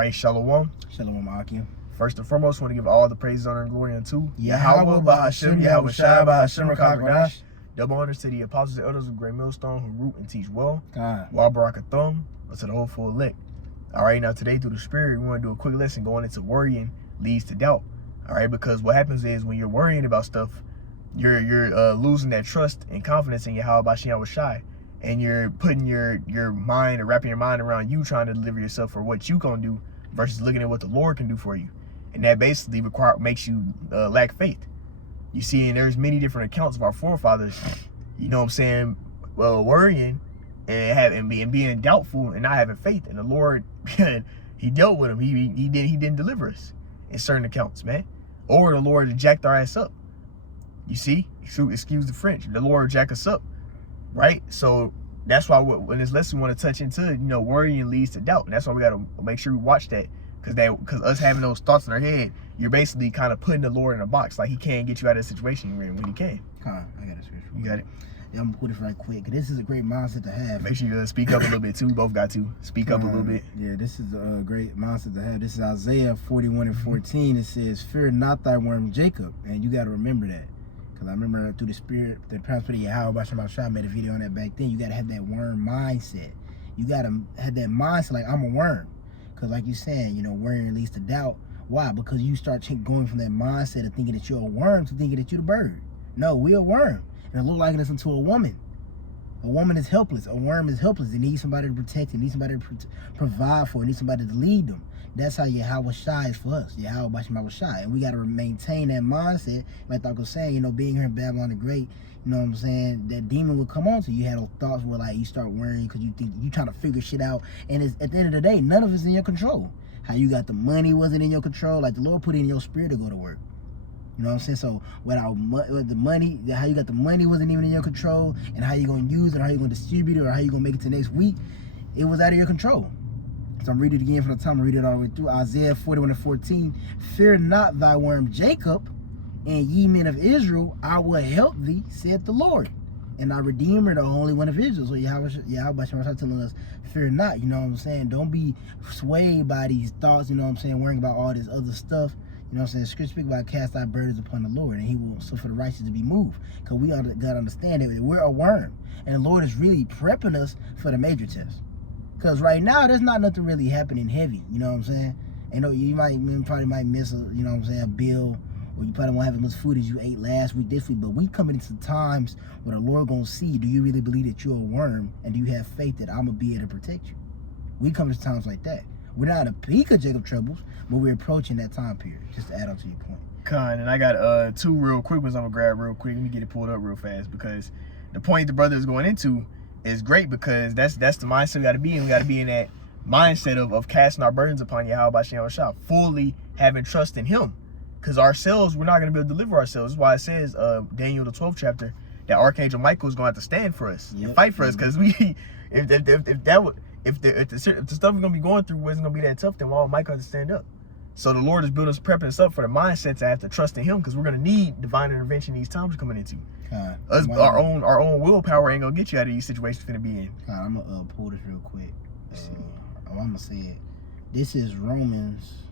right, Shalom. Shalom, Akim. First and foremost, I want to give all the praise, honor, and glory unto Yahweh, Bahashim, Yahweh Shai, Bahashim, Rakakwadash. Double honors to the apostles and elders of Great Millstone who root and teach well. God. Wa Barakathum, to the hopeful elect. All right, now today through the Spirit, we want to do a quick lesson going into worrying leads to doubt. All right, because what happens is when you're worrying about stuff, you're losing that trust and confidence in Yahweh Bahashim, Yahweh Shai. And you're putting your mind or wrapping your mind around you trying to deliver yourself for what you gonna do versus looking at what the Lord can do for you. And that basically makes you lack faith. You see, and there's many different accounts of our forefathers, you know what I'm saying, well, worrying and being doubtful and not having faith. And the Lord, he dealt with them. He didn't deliver us in certain accounts, man. Or the Lord jacked our ass up. You see, excuse the French, the Lord jack us up. Right, so that's why in this lesson we want to touch into, worrying leads to doubt, and that's why we got to make sure we watch that, because us having those thoughts in our head, you're basically kind of putting the Lord in a box, like he can't get you out of the situation you're in when he can. I got a scripture. You got it. Yeah, I'm gonna put it right quick. This is a great mindset to have. Make sure you speak up a little bit too. Both got to speak up a little bit. Yeah, this is a great mindset to have. This is Isaiah 41:14. It says, "Fear not thy worm Jacob," and you got to remember that. Because I remember through the Spirit, the Prophet Yahweh Bahashim Shai made a video on that back then. You got to have that worm mindset. You got to have that mindset like, I'm a worm. Because like you're saying, worrying leads to doubt. Why? Because you start going from that mindset of thinking that you're a worm to thinking that you're the bird. No, we're a worm. And a little likeness unto a woman. A woman is helpless. A worm is helpless. They need somebody to protect. They need somebody to provide for. They need somebody to lead them. That's how Yahweh Shai is for us. Yahweh Bahashim Yahweh Shai. And we got to maintain that mindset. Like I was saying, being here in Babylon the Great, you know what I'm saying, that demon will come on to you. You had those thoughts where like you start worrying because you think you're trying to figure shit out. And it's, at the end of the day, none of it's in your control. How you got the money wasn't in your control. Like the Lord put it in your spirit to go to work. You know what I'm saying? So with the money, how you got the money wasn't even in your control, and how you gonna use it, or how you gonna distribute it, or how you gonna make it to next week, it was out of your control. So I'm reading it again from the time I read it all the way through. Isaiah 41:14. Fear not thy worm Jacob, and ye men of Israel, I will help thee, saith the Lord. And our Redeemer, the only one of Israel. So Yahweh Bahashim telling us, fear not, you know what I'm saying? Don't be swayed by these thoughts, you know what I'm saying, worrying about all this other stuff. You know what I'm saying? Scripture speak about cast thy burdens upon the Lord, and he will suffer the righteous to be moved. Because we got to understand that we're a worm. And the Lord is really prepping us for the major test. Because right now, there's not nothing really happening heavy. You know what I'm saying? And you probably might miss a bill, or you probably won't have as much food as you ate last week, this week. But we coming into times where the Lord going to see, do you really believe that you're a worm? And do you have faith that I'm going to be able to protect you? We come to times like that. We're not at a peak of Jacob troubles, but we're approaching that time period, just to add on to your point. And I got two real quick ones I'm going to grab real quick. Let me get it pulled up real fast, because the point the brother is going into is great, because that's the mindset we got to be in. We got to be in that mindset of casting our burdens upon Yahweh Bahashim Yahweh Shai, fully having trust in him. Because ourselves, we're not going to be able to deliver ourselves. That's why it says, Daniel the 12th chapter, that Archangel Michael is going to have to stand for us and fight for us. Because if the stuff we're going to be going through wasn't going to be that tough, then why would Michael have to stand up? So the Lord is building us, prepping us up for the mindset to have to trust in him, because we're going to need divine intervention these times we're coming into. Our own willpower ain't going to get you out of these situations we're going to be in. I'm going to pull this real quick. I'm going to say it. This is Romans.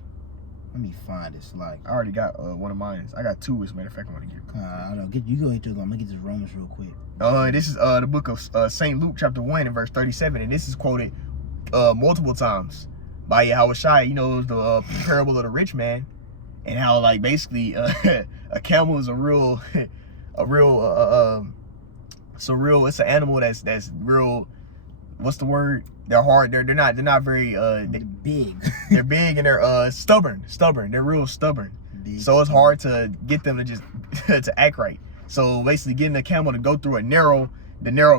Let me find this. Like, I already got one of mine. I got two, as a matter of fact, I want to give. I don't know. You go into it. I'm going to get this Romans real quick. This is the book of St. Luke, chapter 1, and verse 37. And this is quoted multiple times by Yahweh Shai. The parable of the rich man, and how, like, basically a camel is it's an animal that's real, what's the word? They're hard. They're not very big. They're big, and they're stubborn. They're real stubborn. Big. So it's hard to get them to just to act right. So basically, getting a camel to go through the narrow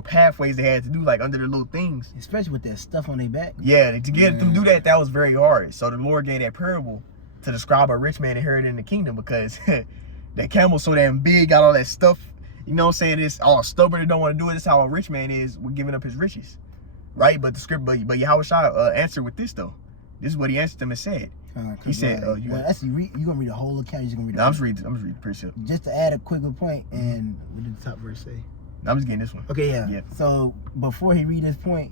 pathways they had to do, like under their little things, especially with that stuff on their back. Yeah, to get them to do that was very hard. So the Lord gave that parable to describe a rich man inheriting the kingdom, because that camel's so damn big, got all that stuff. You know what I'm saying? It's all stubborn and don't want to do it. This is how a rich man is with giving up his riches. Right, but the script, but Yahweh Shai answered with this though. This is what he answered them and said. He said, you gonna read the whole account? You're gonna read? I'm just reading precept. Just to add a quick point, and what did the top verse say? I'm just getting this one. Okay, yeah. So before he read this point,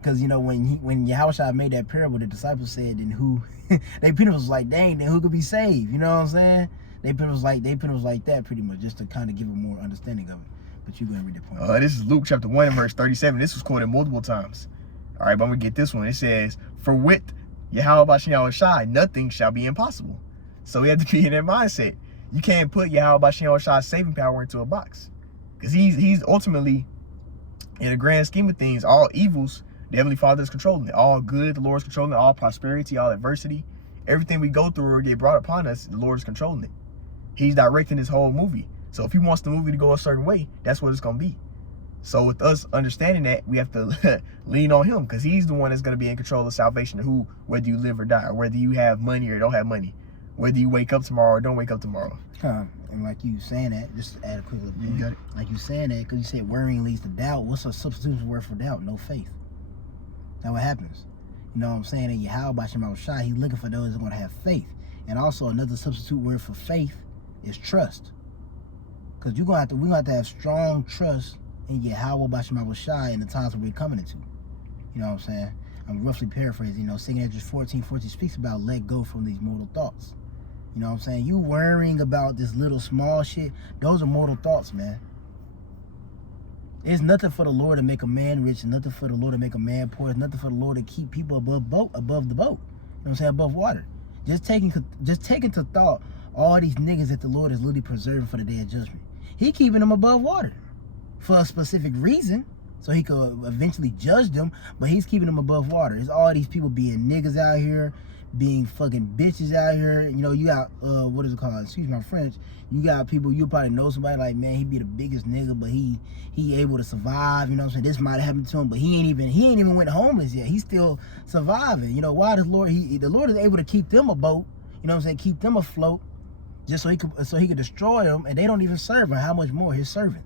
Because, you know, when Yahushua made that parable, the disciples said, then who, they pretty much was like, dang, then who could be saved? You know what I'm saying? They pretty much was like that pretty much, just to kind of give a more understanding of it. But you go and read the point. This is Luke chapter 1 and verse 37. This was quoted multiple times. All right, but I'm going to get this one. It says, for with Yahweh Shai, nothing shall be impossible. So we have to be in that mindset. You can't put Yahweh Shai's saving power into a box. Because he's ultimately, in the grand scheme of things, all evils, the Heavenly Father is controlling it. All good, the Lord is controlling it. All prosperity, all adversity, everything we go through or get brought upon us, the Lord is controlling it. He's directing this whole movie. So if he wants the movie to go a certain way, that's what it's going to be. So with us understanding that, we have to lean on him, because he's the one that's going to be in control of salvation, of whether you live or die, or whether you have money or don't have money, whether you wake up tomorrow or don't wake up tomorrow. And like you saying that, just to add a quick little You thing. got it. Like you saying that, because you said worrying leads to doubt. What's a substitute word for doubt? No faith. That's what happens. You know what I'm saying? And Yahweh Shai, he's looking for those that are going to have faith. And also another substitute word for faith is trust. Because we're going to have to have strong trust in Yahweh Shai in the times that we're coming into. You know what I'm saying? I'm roughly paraphrasing. You know, 2 Esdras 14:14 speaks about let go from these mortal thoughts. You know what I'm saying? You worrying about this little small shit, those are mortal thoughts, man. It's nothing for the Lord to make a man rich, and nothing for the Lord to make a man poor. It's nothing for the Lord to keep people above the boat. You know what I'm saying? Above water. Just taking to thought all these niggas that the Lord is literally preserving for the day of judgment. He keeping them above water for a specific reason, so he could eventually judge them, but he's keeping them above water. It's all these people being niggas out here, being fucking bitches out here. You know, you got, what is it called? Excuse my French. You got people, you probably know somebody like, man, he be the biggest nigga, but he able to survive, you know what I'm saying? This might have happened to him, but he ain't even went homeless yet. He's still surviving. You know, why does Lord, the Lord is able to keep them afloat, you know what I'm saying? Keep them afloat, just so he could destroy them, and they don't even serve him. How much more his servant?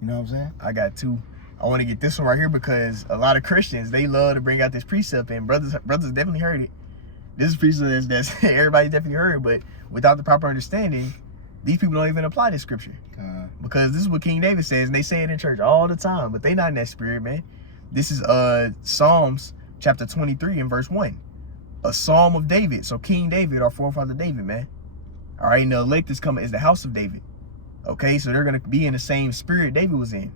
You know what I'm saying? I got two. I want to get this one right here, because a lot of Christians, they love to bring out this precept, and brothers definitely heard it. This is precept that's everybody definitely heard, but without the proper understanding, these people don't even apply this scripture. Because this is what King David says, and they say it in church all the time, but they not in that spirit, man. This is Psalms chapter 23 and verse 1. A psalm of David. So King David, our forefather David, man. All right, and the elect is the house of David. Okay, so they're going to be in the same spirit David was in.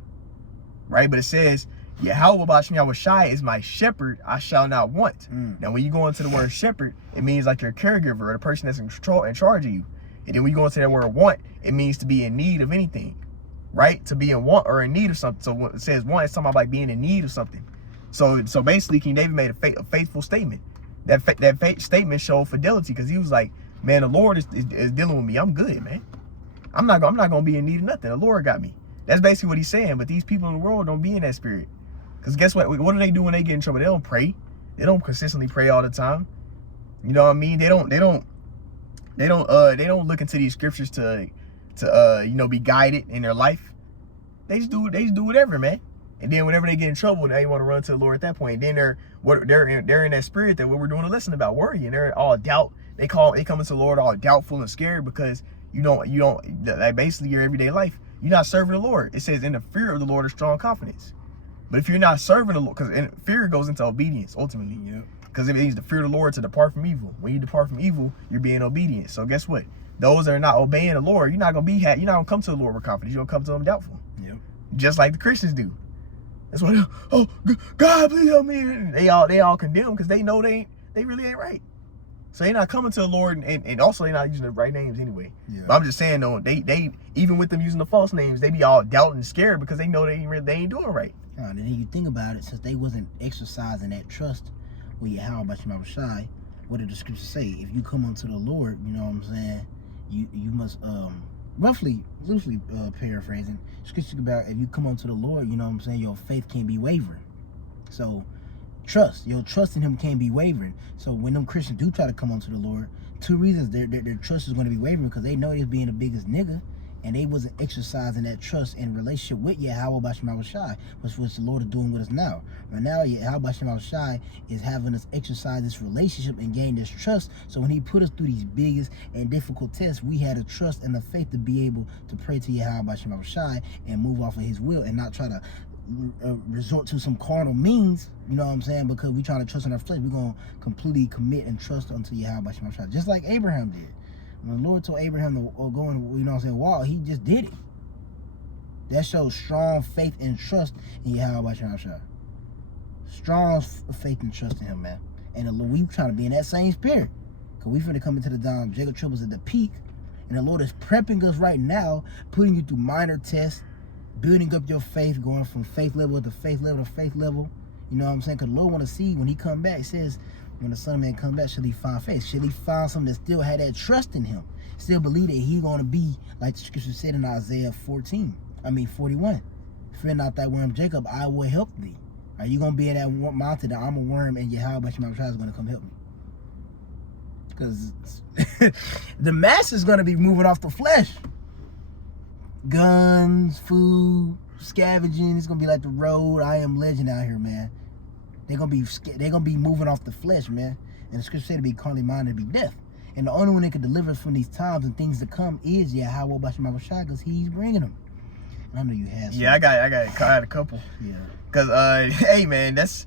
Right, but it says, Yahweh Shai is my shepherd, I shall not want. Now, when you go into the word shepherd, it means like you're a caregiver, or the person that's in charge of you. And then when you go into that word want, it means to be in need of anything, right? To be in want or in need of something. So when it says want, it's talking about like being in need of something. So basically, King David made a faithful statement. That statement showed fidelity, because he was like, man, the Lord is dealing with me. I'm good, man. I'm not gonna be in need of nothing. The Lord got me. That's basically what he's saying. But these people in the world don't be in that spirit. Because guess what? What do they do when they get in trouble? They don't pray. They don't consistently pray all the time. You know what I mean? They don't look into these scriptures to you know, be guided in their life. They just do whatever, man. And then whenever they get in trouble, they want to run to the Lord at that point. And then they're in that spirit that what we're doing a lesson about, worrying. They're all doubt. They come into the Lord all doubtful and scared, because you don't like, basically your everyday life, you're not serving the Lord. It says in the fear of the Lord is strong confidence. But if you're not serving the Lord, because fear goes into obedience ultimately. Yep. Because it means to fear the Lord, to depart from evil. When you depart from evil, you're being obedient. So guess what? Those that are not obeying the Lord, you're not gonna come to the Lord with confidence. You're gonna come to him doubtful. Yep. Just like the Christians do. That's what. Oh, God, please help me. They all condemn, because they know they really ain't right. So they're not coming to the Lord, and also they're not using the right names anyway. Yeah. But I'm just saying though, they even with them using the false names, they be all doubting and scared, because they know they ain't doing right. And then you think about it, since they wasn't exercising that trust with Yahweh Shai, what did the scripture say? If you come unto the Lord, you know what I'm saying, you must loosely paraphrasing, scripture about if you come unto the Lord, you know what I'm saying, your faith can't be wavering. So your trust in him can't be wavering. So when them Christians do try to come unto the Lord, two reasons their trust is going to be wavering, because they know they're being the biggest nigga, and they wasn't exercising that trust and relationship with Yahweh Shai, which the Lord is doing with us now. Right now, Yahweh Shai is having us exercise this relationship and gain this trust. So when he put us through these biggest and difficult tests, we had the trust and the faith to be able to pray to Yahweh Shai and move off of his will, and not try to resort to some carnal means, you know what I'm saying, because we trying to trust in our flesh, we're going to completely commit and trust unto Yahweh Shemashah, just like Abraham did. When the Lord told Abraham to go and, you know what I'm saying, walk, he just did it. That shows strong faith and trust in Yahweh Shemashah. Strong faith and trust in him, man. And we trying to be in that same spirit, because we finna come into the down. Jacob Tribbles at the peak, and the Lord is prepping us right now, putting you through minor tests, building up your faith, going from faith level to faith level to faith level. You know what I'm saying? Because the Lord want to see when he come back. It says, when the Son of Man come back, shall he find faith? Shall he find something that still had that trust in him? Still believe that he's going to be, like the scripture said in Isaiah 41. Fear not thy worm, Jacob, I will help thee. Are you going to be in that mountain that I'm a worm and Yahweh Shemashah is going to come help me? Because the mass is going to be moving off the flesh. Guns, food, scavenging. It's going to be like the road. I Am Legend out here, man. They're going to be moving off the flesh, man. And the scripture said to be carnally minded to be death. And the only one that can deliver us from these times and things to come is Yahweh Shemashah, because he's bringing them. And I know you have some. Yeah, I had a couple. Yeah. Because, hey, man, that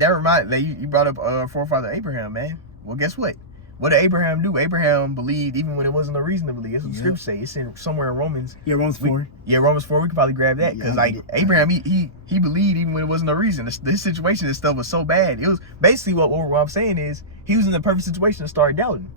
reminds, like, you brought up forefather Abraham, man. Well, guess what? What did Abraham do? Abraham believed even when it wasn't a reason to believe. That's what the scripture say. It's in somewhere in Romans. Yeah, Romans 4. Romans 4. We could probably grab that. Because, Abraham, he believed even when it wasn't a reason. This situation and stuff was so bad. It was basically what I'm saying is he was in the perfect situation to start doubting.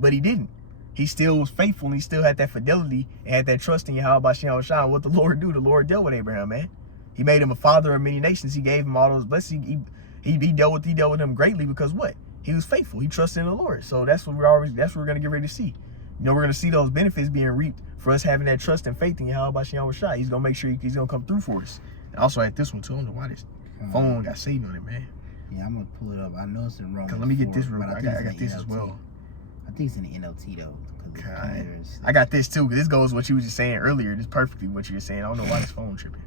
But he didn't. He still was faithful, and he still had that fidelity and had that trust in Yahweh Shemashah. What the Lord do? The Lord dealt with Abraham, man. He made him a father of many nations. He gave him all those blessings. He dealt with him greatly because what? He was faithful. He trusted in the Lord. So that's what we're gonna get ready to see. You know, we're gonna see those benefits being reaped for us having that trust and faith in Yahweh Shemashah. He's gonna make sure he's gonna come through for us. And also at this one too. I don't know why this phone got saved on it, man. Yeah, I'm gonna pull it up. I know it's in Romans. Let me get this real quick. I got this as well. I think it's in the NLT though. God. I got this too, because this goes what you was just saying earlier. This perfectly what you were saying. I don't know why this phone tripping.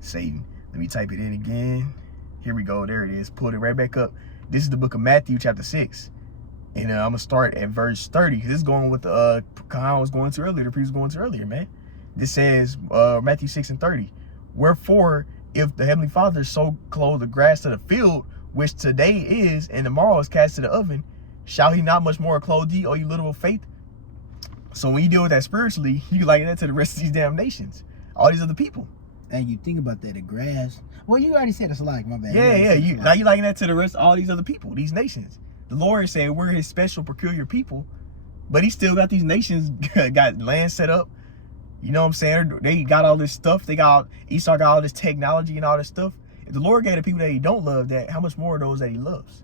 Satan. Let me type it in again. Here we go. There it is. Pulled it right back up. This is the book of Matthew, chapter 6. And I'm going to start at verse 30. Because this is going with the Kahan was going to earlier. The priest was going to earlier, man. This says, Matthew 6 and 30. Wherefore, if the Heavenly Father so clothe the grass of the field, which today is, and tomorrow is cast to the oven, shall he not much more clothe thee, O you little of faith? So when you deal with that spiritually, you liken that to the rest of these damn nations. All these other people. And you think about that, the grass. Well, you already said it's like, my bad. Yeah. Now you liken that to the rest of all these other people, these nations. The Lord is saying we're his special, peculiar people, but he still got these nations, got land set up. You know what I'm saying? They got all this stuff. Esau got all this technology and all this stuff. If the Lord gave the people that he don't love that, how much more are those that he loves?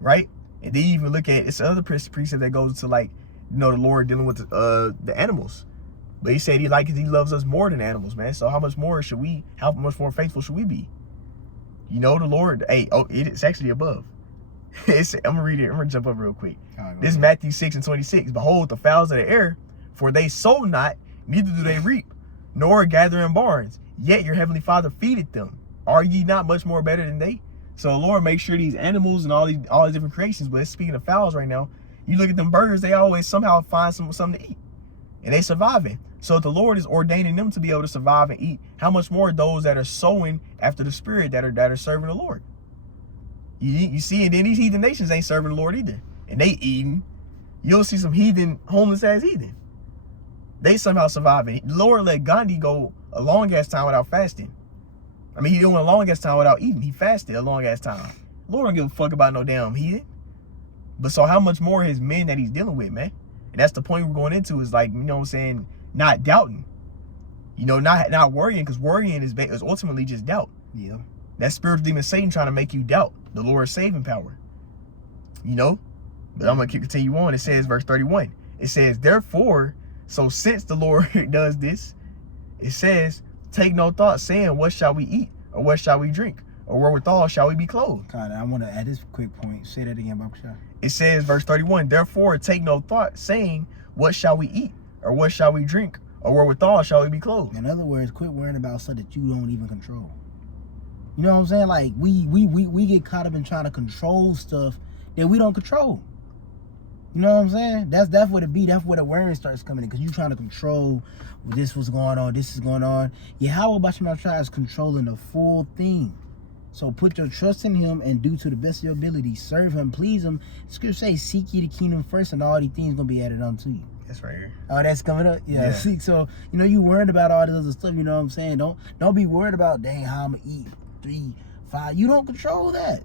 Right? And then you even look at, it's another precept that goes to, like, you know, the Lord dealing with the animals. But he said he loves us more than animals, man. So how much more faithful should we be? You know, the Lord, it's actually above. I'm going to read it. I'm going to jump up real quick. This is Matthew 6 and 26. Behold, the fowls of the air, for they sow not, neither do they reap, nor gather in barns. Yet your heavenly Father feedeth them. Are ye not much more better than they? So the Lord makes sure these animals and all these different creations, but speaking of fowls right now, you look at them birds, they always somehow find something to eat. And they surviving. So if the Lord is ordaining them to be able to survive and eat, how much more those that are sowing after the Spirit that are serving the Lord? You see, and then these heathen nations ain't serving the Lord either. And they eating. You'll see some heathen, homeless ass heathen. They somehow surviving. The Lord let Gandhi go a long ass time without fasting. I mean, he went a long ass time without eating. He fasted a long ass time. The Lord don't give a fuck about no damn heathen. But so how much more his men that he's dealing with, man? And that's the point we're going into, is like, you know what I'm saying, not doubting. You know, not worrying, because worrying is ultimately just doubt. Yeah. That spiritual demon Satan trying to make you doubt the Lord's saving power. You know? But I'm going to continue on. It says, verse 31. It says, therefore, so since the Lord does this, it says, take no thought, saying, what shall we eat? Or what shall we drink? Or wherewithal shall we be clothed? God, I want to add this quick point. Say that again, Baba Shah. It says, verse 31, therefore take no thought, saying, what shall we eat? Or what shall we drink? Or wherewithal shall we be clothed? In other words, quit worrying about stuff that you don't even control. You know what I'm saying? Like, we get caught up in trying to control stuff that we don't control. You know what I'm saying? That's what it be. That's where the worry starts coming in, because you trying to control this was going on, this is going on. Yahweh Basham Shai is controlling the full thing. So put your trust in him and do to the best of your ability. Serve him, please him. Scripture says, seek ye the kingdom first, and all these things gonna be added unto you. That's right here. Oh, that's coming up? Yeah. See, so, you know, you worried about all this other stuff, you know what I'm saying? Don't be worried about, dang, how I'm gonna eat 3, 5. You don't control that.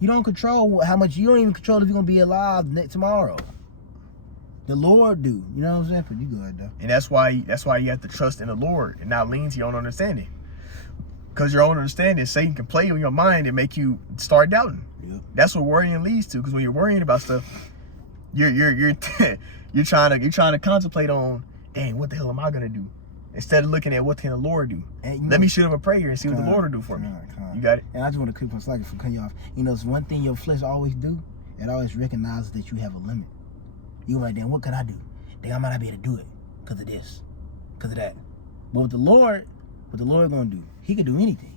You don't control how much. You don't even control if you're gonna be alive tomorrow. The Lord do. You know what I'm saying? But you go ahead though. And that's why you have to trust in the Lord and not lean to your own understanding. Because your own understanding, Satan can play on your mind and make you start doubting. Yep. That's what worrying leads to. Because when you're worrying about stuff, you're you're trying to contemplate on, dang, what the hell am I gonna do? Instead of looking at what can the Lord do. Let me shoot up a prayer and see what the Lord will do for me. You got it? And I just want to click on slacking for cutting you off. You know, it's one thing your flesh always do. It always recognizes that you have a limit. You like, damn, what could I do? Dang, I might not be able to do it because of this, because of that. But with the Lord, what the Lord gonna do? He could do anything.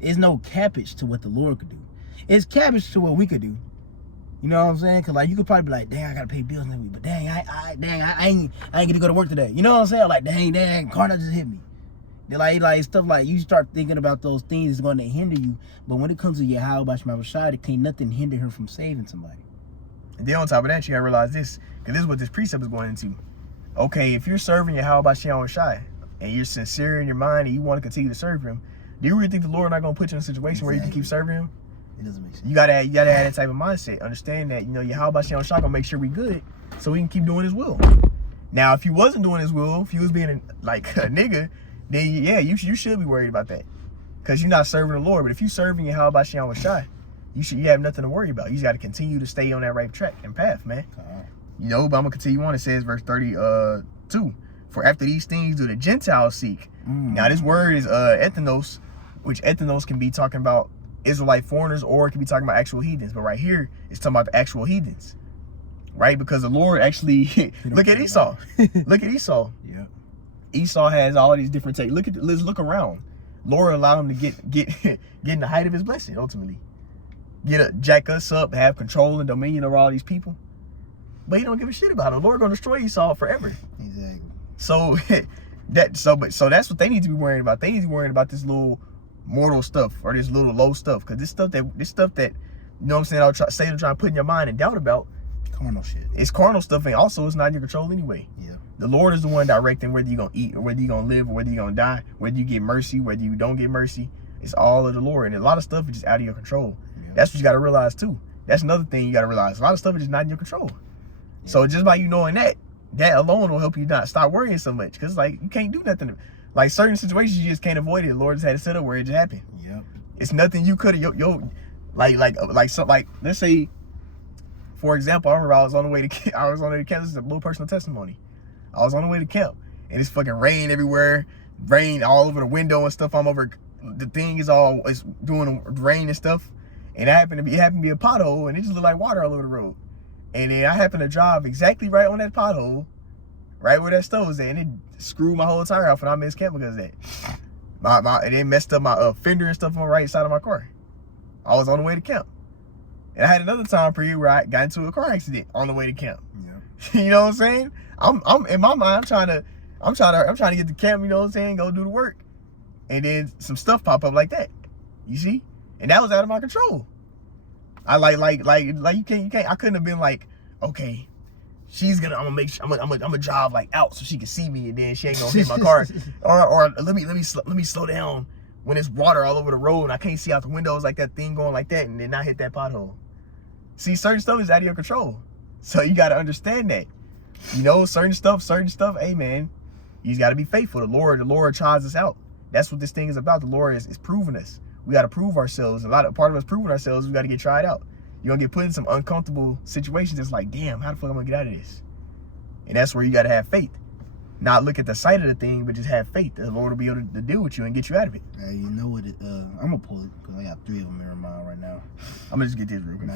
There's no cappage to what the Lord could do. It's cappage to what we could do. You know what I'm saying? Cause like you could probably be like, dang, I gotta pay bills next week, but dang, I ain't get to go to work today. You know what I'm saying? Like, dang, Carter just hit me. They're like stuff like you start thinking about those things that's gonna hinder you. But when it comes to Yahweh Basham Shai, it can't nothing hinder her from saving somebody. And then on top of that, you gotta realize this, because this is what this precept is going into. Okay, if you're serving Yahweh Basham Shai and you're sincere in your mind and you want to continue to serve him, do you really think the Lord not gonna put you in a situation where you can keep serving him? It doesn't make sense. You gotta have that type of mindset. Understand that, you know, Yahweh Basham Shai gonna make sure we good so we can keep doing his will. Now, if you wasn't doing his will, if you was being like a nigga, then yeah, you should be worried about that. Because you're not serving the Lord. But if you serving Yahweh Basham Shai, you have nothing to worry about. You just got to continue to stay on that right track and path, man. You know, but I'm going to continue on. It says, verse 32, for after these things do the Gentiles seek. Now, this word is ethnos, which ethnos can be talking about Israelite foreigners, or it can be talking about actual heathens. But right here, it's talking about the actual heathens, right? Because the Lord actually, look at Esau. Look at Esau. Yeah. Esau has all these different takes. Let's look around. Lord allowed him to get in the height of his blessing, ultimately. Jack us up, have control and dominion over all these people. But he don't give a shit about it. The Lord gonna destroy Esau forever. Exactly. So that's what they need to be worrying about. They need to be worrying about this little mortal stuff or this little low stuff. Because this stuff that you know what I'm saying, Satan trying to put in your mind and doubt about. Carnal shit. It's carnal stuff, and also it's not in your control anyway. Yeah. The Lord is the one directing whether you're gonna eat or whether you're gonna live or whether you're gonna die, whether you get mercy, whether you don't get mercy. It's all of the Lord, and a lot of stuff is just out of your control. Yeah. That's what you got to realize too. That's another thing you got to realize. A lot of stuff is just not in your control. Yeah. So just by you knowing that alone will help you not stop worrying so much. Because like you can't do nothing. Like certain situations you just can't avoid it. The Lord just had to set up where it just happened. Yeah. It's nothing you could have. Like let's say, for example, I remember I was on the way to camp. This is a little personal testimony. I was on the way to camp, and it's fucking rain everywhere, rain all over the window and stuff. I'm over. The thing is doing rain and stuff, and it happened to be a pothole, and it just looked like water all over the road. And then I happened to drive exactly right on that pothole, right where that stove was at, and it screwed my whole tire off, and I missed camp because of that. It messed up my fender and stuff on the right side of my car. I was on the way to camp, and I had another time period where I got into a car accident on the way to camp. Yeah. You know what I'm saying? I'm in my mind I'm trying to get to camp. You know what I'm saying? Go do the work. And then some stuff pop up like that, you see, and that was out of my control. I like you can't. I couldn't have been like, okay, I'm gonna drive like out so she can see me, and then she ain't gonna hit my car, or let me slow down when it's water all over the road and I can't see out the windows like that thing going like that, and then not hit that pothole. See, certain stuff is out of your control, so you got to understand that. You know, certain stuff. Hey man, you got to be faithful. The Lord tries us out. That's what this thing is about. The Lord is proving us. We got to prove ourselves. Part of us proving ourselves, we got to get tried out. You're going to get put in some uncomfortable situations. It's like, damn, how the fuck am I going to get out of this? And that's where you got to have faith. Not look at the sight of the thing, but just have faith that the Lord will be able to deal with you and get you out of it. Hey, you know what? I'm going to pull it because I got 3 of them in my mind right now. I'm going to just get this real quick.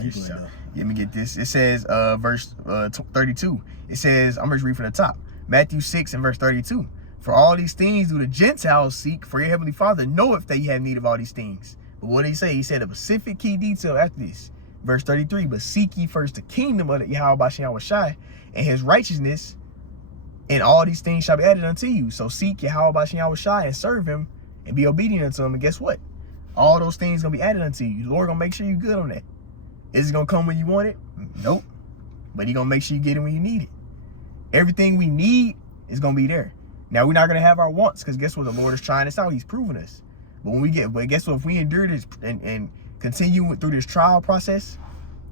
Let me get this. It says, verse 32. It says, I'm going to read from the top. Matthew 6 and verse 32. For all these things do the Gentiles seek, for your heavenly Father knoweth that you have need of all these things. But what did he say? He said a specific key detail after this. Verse 33, but seek ye first the kingdom of Yahweh Bashem Yahushai and his righteousness, and all these things shall be added unto you. So seek Yahweh Bashem Yahushai and serve him and be obedient unto him. And guess what? All those things going to be added unto you. The Lord going to make sure you're good on that. Is it going to come when you want it? Nope. But he going to make sure you get it when you need it. Everything we need is going to be there. Now, we're not going to have our wants because guess what? The Lord is trying us out. He's proving us. But guess what? If we endure this and continue through this trial process,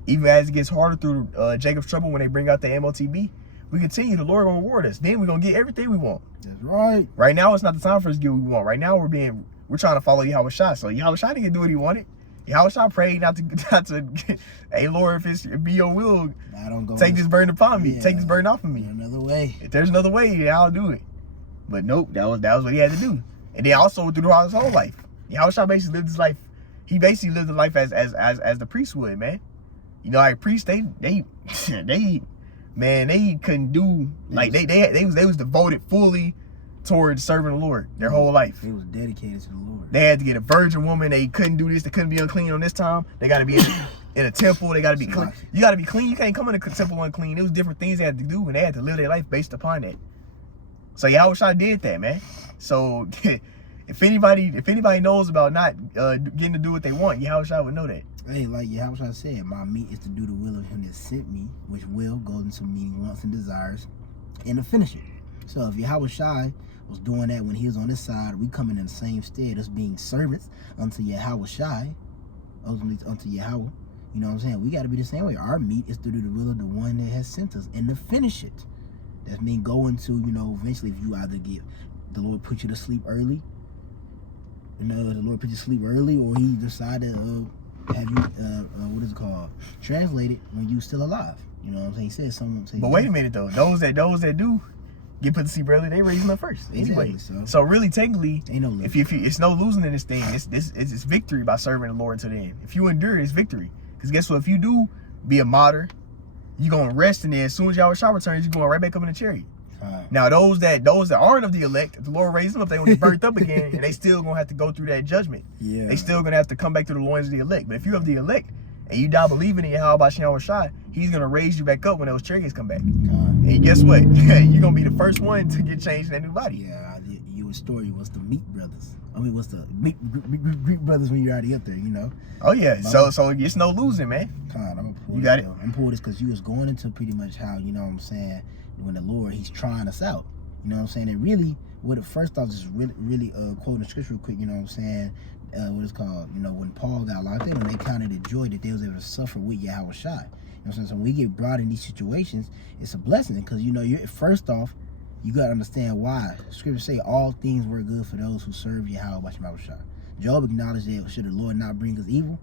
even as it gets harder through Jacob's trouble when they bring out the MOTB, we continue. The Lord going to reward us. Then we're going to get everything we want. That's right. Right now, it's not the time for us to get what we want. Right now, we're trying to follow Yahushua. So Yahushua didn't do what he wanted. Yahushua prayed not to hey Lord, if it be your will, take this burden upon me. Take this burden off of me. Another way. If there's another way, I'll do it. But nope, that was what he had to do. And then also throughout his whole life, Yahushua basically lived his life. He basically lived the life as the priest would, man. You know, like priests, they couldn't do like they was devoted fully towards serving the Lord their whole life. They was dedicated to the Lord. They had to get a virgin woman. They couldn't do this. They couldn't be unclean on this time. They got to be in a temple. They got to be clean. You got to be clean. You can't come in a temple unclean. It was different things they had to do, and they had to live their life based upon that. So Yahushua did that, man. So if anybody knows about not getting to do what they want, Yahushua would know that. Hey, like Yahushua said, my meat is to do the will of him that sent me, which will goes into meaning wants and desires, and to finish it. So if Yahushua was doing that when he was on his side, we coming in the same stead as being servants unto Yahushua, ultimately unto Yahweh. You know what I'm saying? We got to be the same way. Our meat is to do the will of the one that has sent us and to finish it. That means going to, eventually if you either get, the Lord put you to sleep early, the Lord put you to sleep early, or he decided to have you, translated when you still alive. You know what I'm saying? He said someone say. But wait a minute though. Those that do get put to sleep early, they raising up first. Anyway. Exactly, so really technically, ain't no losing. if it's no losing in this thing, it's victory by serving the Lord to the end. If you endure, it's victory. Because guess what? If you do be a martyr, you're gonna rest, and then as soon as Yahushua returns, you're going right back up in the chariot. Now those that aren't of the elect, if the Lord raised them up, they gonna be burnt up again, and they still gonna have to go through that judgment. Yeah. They still gonna have to come back to the loins of the elect. But if you're of the elect and you die believing in Yahweh Bashem Yahushua, he's gonna raise you back up when those chariots come back. And guess what? You're gonna be the first one to get changed in that new body. Yeah, your story was the meat brothers. I mean, what's the Greek brothers when you're already up there, Oh yeah, so it's no losing, man. I'm gonna pull you got it. I'm pull this because you was going into pretty much how, you know what I'm saying, when the Lord, he's trying us out. You know what I'm saying? And really, first off, just really quoting the scripture real quick, you know what I'm saying? What it's called, when Paul got locked in, they counted the joy that they was able to suffer with Yahushua. You know what I'm saying? So when we get brought in these situations, it's a blessing because, you're first off, you got to understand why. Scripture say all things were good for those who serve Yahweh Bashem Yahushua. Job acknowledged that should the Lord not bring us evil,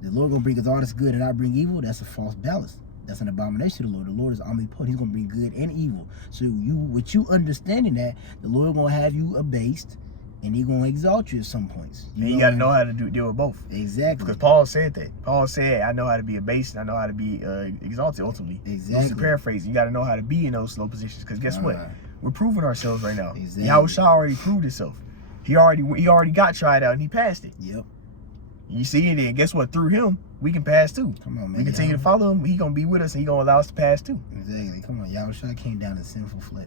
the Lord going to bring us all this good and not bring evil. That's a false balance. That's an abomination to the Lord. The Lord is omnipotent. He's going to bring good and evil. So with you understanding that, the Lord going to have you abased, and he's going to exalt you at some points. You got to know how to deal with both. Exactly. Because Paul said that. Paul said, I know how to be abased, and I know how to be exalted ultimately. Exactly. To paraphrase, you got to know how to be in those low positions. Because guess what? We're proving ourselves right now. Exactly. Yahushua already proved himself. He already got tried out, and he passed it. Yep. You see it, and guess what? Through him, we can pass too. Come on, man. We continue to follow him. He gonna be with us, and he gonna allow us to pass too. Exactly. Come on, Yahushua came down in sinful flesh.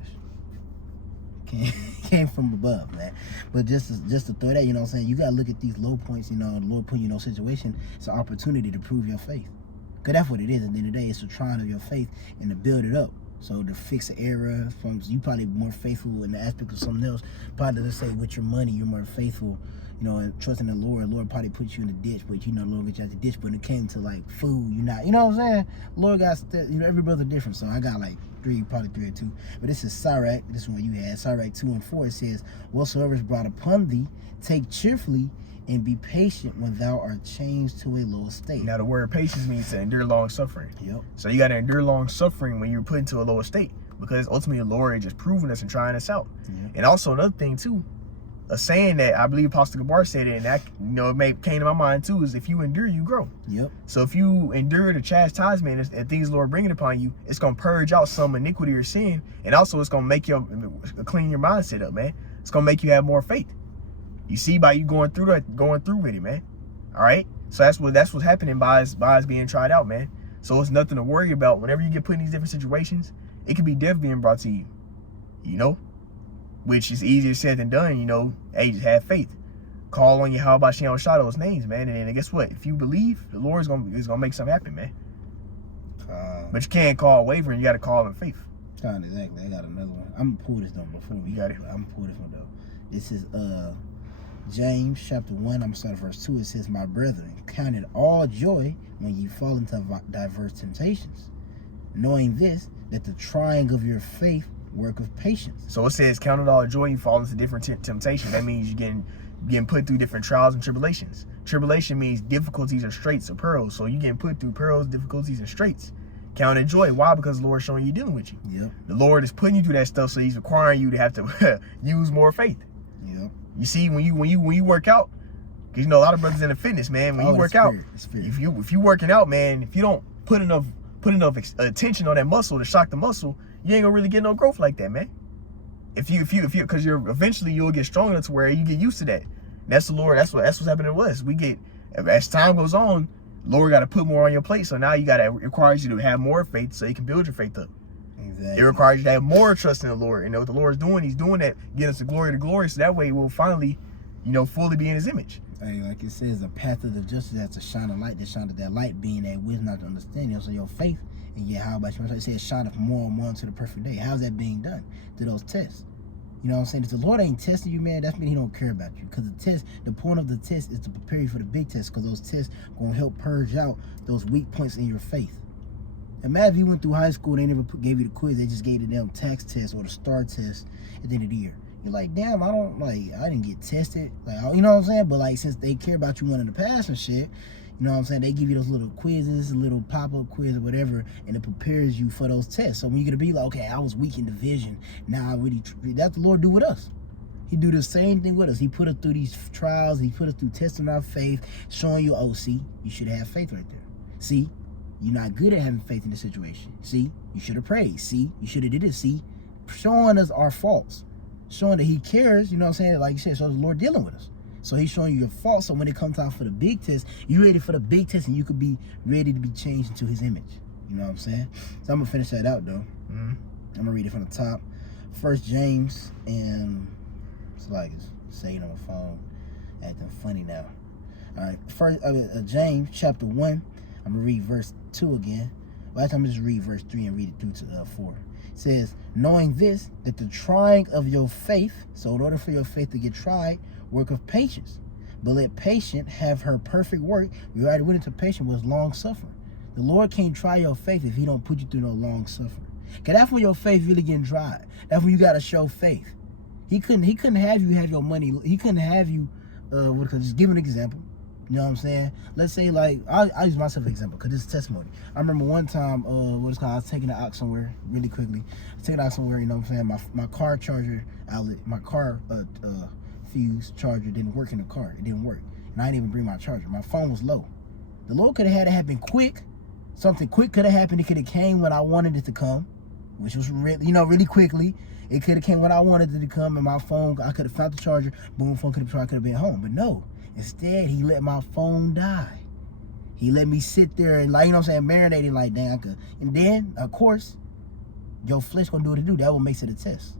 Came from above, man. But just to throw that, you know what I'm saying? You gotta look at these low points. The Lord put you in no situation. It's an opportunity to prove your faith. Cause that's what it is. At the end of the day, it's a trying of your faith and to build it up. So to fix an error, you probably more faithful in the aspect of something else. Probably, let's say, with your money, you're more faithful, and trusting the Lord. Lord probably put you in the ditch, but the Lord get you out the ditch. But when it came to like food, you're not, you know what I'm saying? Lord got, every brother different. So I got like probably three or two. But this is Sirach. This one you had. Sirach 2:4. It says, whatsoever is brought upon thee, take cheerfully, and be patient when thou art changed to a low estate. Now the word patience means to endure long suffering. Yep. So you got to endure long suffering when you're put into a low estate, because ultimately the Lord is just proving us and trying us out. Yep. And also another thing too, a saying that I believe Apostle Gabar said it, and that it came to my mind too, is if you endure, you grow. Yep. So if you endure the chastisement and things the Lord bringing upon you, it's gonna purge out some iniquity or sin, and also it's gonna make clean your mindset up, man. It's gonna make you have more faith. You see, by you going through with it, man. All right. So that's what's happening by us being tried out, man. So it's nothing to worry about. Whenever you get put in these different situations, it could be death being brought to you, you know, which is easier said than done, you know. Hey, just have faith. Call on Yahweh Shem Shadow's names, man. And then guess what? If you believe, the Lord is gonna make something happen, man. But you can't call wavering. You got to call in faith. Exactly. I got another one. I'm gonna pull this though before we got it. I'm gonna pull this one though. This is James chapter 1. I'm gonna start at verse 2. It says, "My brethren, count it all joy when you fall into diverse temptations, knowing this, that the trying of your faith worketh patience." So it says, "Count it all joy you fall into different temptations." That means you're getting put through different trials and tribulations. Tribulation means difficulties or straits or pearls. So you're getting put through pearls, difficulties, and straits. Count it joy. Why? Because the Lord's showing you dealing with you. Yep. The Lord is putting you through that stuff, so He's requiring you to have to use more faith. Yep. You see, when you work out, because you know a lot of brothers in the fitness, man. When you work out, if you working out, man, if you don't put enough attention on that muscle to shock the muscle, you ain't gonna really get no growth like that, man. If you, because eventually you'll get strong enough to where you get used to that. And that's the Lord. That's what's happening to us. We get, as time goes on, Lord got to put more on your plate. So now it requires you to have more faith so you can build your faith up. Exactly. It requires you to have more trust in the Lord. And what the Lord is doing, He's doing that, getting us the glory to glory. So that way we'll finally, fully be in His image. Hey, like it says, the path of the justice has to shine a light that shineth that light, being that wisdom not to understanding. So your faith, and yet how about you? It says shineth more and more unto the perfect day. How's that being done? Through those tests. You know what I'm saying? If the Lord ain't testing you, man, that's mean He don't care about you. Because the point of the test is to prepare you for the big test, because those tests going to help purge out those weak points in your faith. Imagine if you went through high school, they never gave you the quiz, they just gave you the damn tax test or the STAR test at the end of the year. You're like, damn, I didn't get tested. Like, you know what I'm saying? But like, since they care about you wanting to pass and shit, you know what I'm saying? They give you those little quizzes, a little pop-up quiz or whatever, and it prepares you for those tests. So when you're going to be like, okay, I was weak in division. Now I really, that's the Lord do with us. He do the same thing with us. He put us through these trials. He put us through testing our faith, showing you, oh, see, you should have faith right there. See, you're not good at having faith in the situation. See, you should have prayed. See, you should have did it. See, showing us our faults, showing that He cares, you know what I'm saying? Like you said, so the Lord dealing with us. So He's showing you your faults. So when it comes time for the big test, you're ready for the big test, and you could be ready to be changed into His image. You know what I'm saying? So I'm gonna finish that out though. I'm gonna read it from the top. 1 James, and it's like it's saying on my phone, acting funny now. All right, first James chapter 1. I'm gonna read verse 2 again. Last time I just read verse 3 and read it through to 4. It says, "Knowing this, that the trying of your faith," so in order for your faith to get tried, work of patience. But let patience have her perfect work. We already went into patience was long suffering. The Lord can't try your faith if He don't put you through no long suffering. Cause that's when your faith really getting tried. That's when you gotta show faith. He couldn't have you have your money. He couldn't have you. Just give an example. You know what I'm saying? Let's say, like, I'll use myself as an example because this is testimony. I remember one time, I was taking the aux somewhere really quickly. I was taking the aux somewhere, you know what I'm saying? My car charger outlet, my car fuse charger didn't work in the car. It didn't work. And I didn't even bring my charger. My phone was low. The Lord could have had it happen quick. Something quick could have happened. It could have came when I wanted it to come, which was really quickly. It could have came when I wanted it to come, and my phone, I could have found the charger. Boom, phone could have been home. But no. Instead, He let my phone die. He let me sit there and, like, you know what I'm saying, marinating like, damn, I could. And then, of course, your flesh gonna do what it do. That what makes it a test.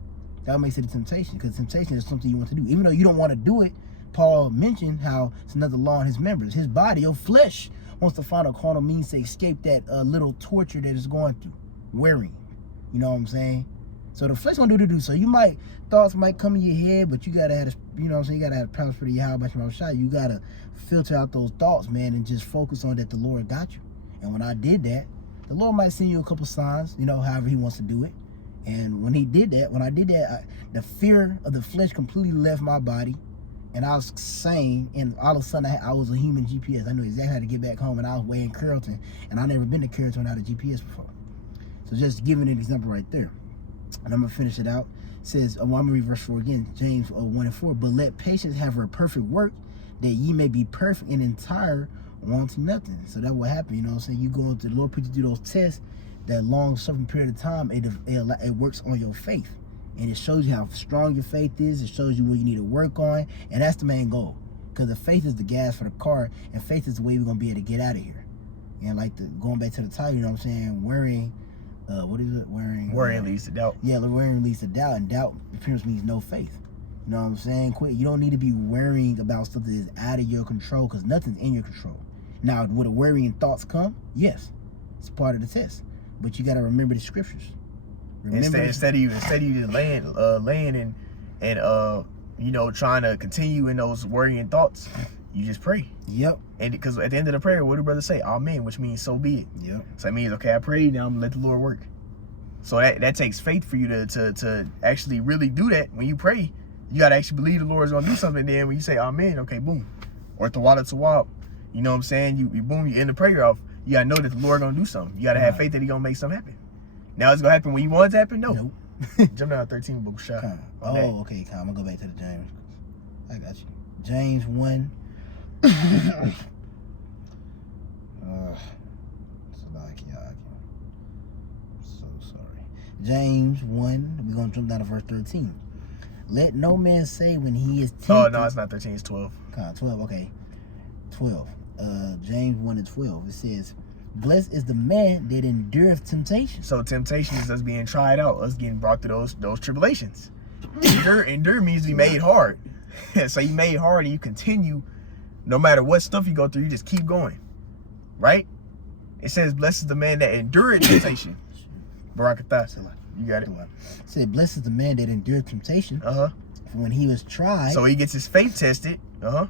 That what makes it a temptation. Because temptation is something you want to do. Even though you don't want to do it, Paul mentioned how it's another law in his members. His body, your flesh, wants to find a carnal means to escape that little torture that it's going through. Wearing. You know what I'm saying? So the flesh gonna do what it do. So thoughts might come in your head, but you gotta have, you know what I'm saying, you gotta have power for the Yahweh shot. You gotta filter out those thoughts, man, and just focus on that the Lord got you. And when I did that, the Lord might send you a couple signs, however He wants to do it. And when I did that, the fear of the flesh completely left my body, and I was sane. And all of a sudden, I was a human GPS. I knew exactly how to get back home, and I was way in Carrollton, and I never been to Carrollton without a GPS before. So just giving an example right there. And I'm gonna finish it out. It says, I'm gonna read verse 4 again, James 1 and 4. "But let patience have her perfect work, that ye may be perfect and entire, wanting nothing." So that will happen, you know what I'm saying? You go into the Lord, put you through those tests, that long suffering period of time, it works on your faith. And it shows you how strong your faith is. It shows you what you need to work on. And that's the main goal. Because the faith is the gas for the car, and faith is the way we're gonna be able to get out of here. And like going back to the title, you know what I'm saying? Worrying, what is it? Worrying leads to doubt. Yeah, worrying leads to doubt, and doubt pretty much means no faith. You know what I'm saying? You don't need to be worrying about stuff that is out of your control, because nothing's in your control. Now, would the worrying thoughts come? Yes, it's part of the test. But you got to remember the scriptures. Instead of you just laying and you know, trying to continue in those worrying thoughts, you just pray. Yep. And because at the end of the prayer, what do brothers say? Amen, which means so be it. Yep. So it means, okay, I prayed, now I'm gonna let the Lord work. So that takes faith for you to actually really do that. When you pray, you gotta actually believe the Lord's gonna do something. Then when you say amen, okay, boom. Or tawada tawab, you know what I'm saying? You boom, you end the prayer off. You gotta know that the Lord gonna do something. You gotta have faith that He gonna make something happen. Now it's gonna happen when you want it to happen? No. Nope. Jump down 13 book shot. Oh, okay, I'm gonna go back to the James. I got you. James 1. So sorry. James 1. We're gonna jump down to verse 13. Let no man say when he is tempted. Oh no, it's not 13, it's 12. 12, okay. 12. James 1 and 12. It says, blessed is the man that endureth temptation. So temptation is us being tried out, us getting brought through those tribulations. Endure means to be made hard. So you made hard and you continue, no matter what stuff you go through, you just keep going. Right? It says, blessed is the man that endureth temptation. Barakatah. You got it. It said, blessed is the man that endureth temptation. Uh-huh. For when he was tried, so he gets his faith tested. Uh-huh.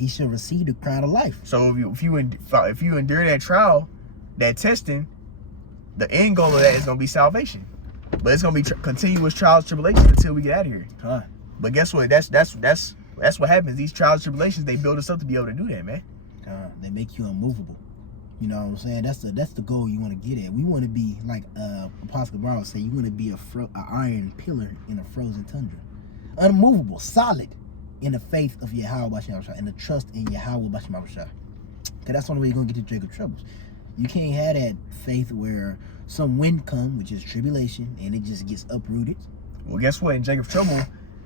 he shall receive the crown of life. So if you endure that trial, that testing, the end goal of that is gonna be salvation. But it's gonna be continuous trials, tribulations until we get out of here. Huh. But guess what? That's what happens. These trials, tribulations, they build us up to be able to do that, man. They make you unmovable. You know what I'm saying? That's the goal you want to get at. We want to be like Apostle Barrow say. You want to be an iron pillar in a frozen tundra, unmovable, solid in the faith of Yahweh Bashim, and the trust in Yahweh Bashim. Because that's the only way you're gonna get to Jacob troubles. You can't have that faith where some wind come, which is tribulation, and it just gets uprooted. Well, guess what? In Jacob's trouble,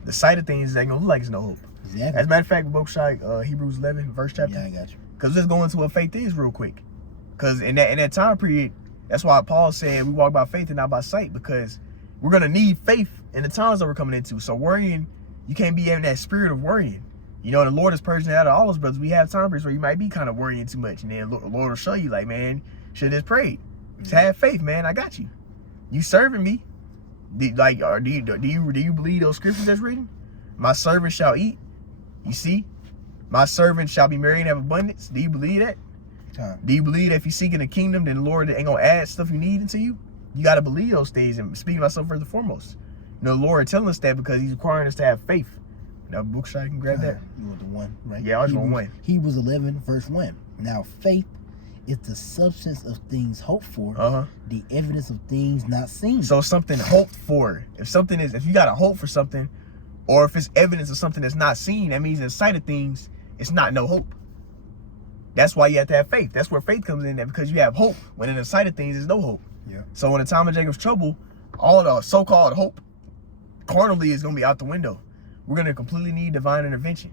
the sight of things ain't gonna look like it's no hope. Exactly. As a matter of fact, Boshai, Hebrews 11, verse chapter. Yeah, I got you. Because let's go into what faith is real quick. Because in that time period, that's why Paul said we walk by faith and not by sight, because we're gonna need faith in the times that we're coming into. So worrying, you can't be having that spirit of worrying. You know, the Lord is purging out of all us brothers. We have time periods where you might be kind of worrying too much, and then the Lord will show you, like, man, should have just prayed. Just have faith, man. I got you. You serving me? Do you believe those scriptures that's reading? My servant shall eat. You see, my servant shall be married and have abundance. Do you believe that? Do you believe that if you seek in the kingdom, then the Lord ain't gonna add stuff you need into you? You got to believe those things. And speaking of myself first and foremost, you know, the Lord telling us that because He's requiring us to have faith. Now, Bookshot, can grab that. You want the one, right? Yeah, I just want one. Hebrews 11, verse 1. Now, faith is the substance of things hoped for, the evidence of things not seen. So something hoped for. If you got a hope for something, or if it's evidence of something that's not seen, that means in sight of things, it's not no hope. That's why you have to have faith. That's where faith comes in, because you have hope. When in the sight of things, there's no hope. Yeah. So in the time of Jacob's trouble, all the so-called hope carnally is going to be out the window. We're going to completely need divine intervention.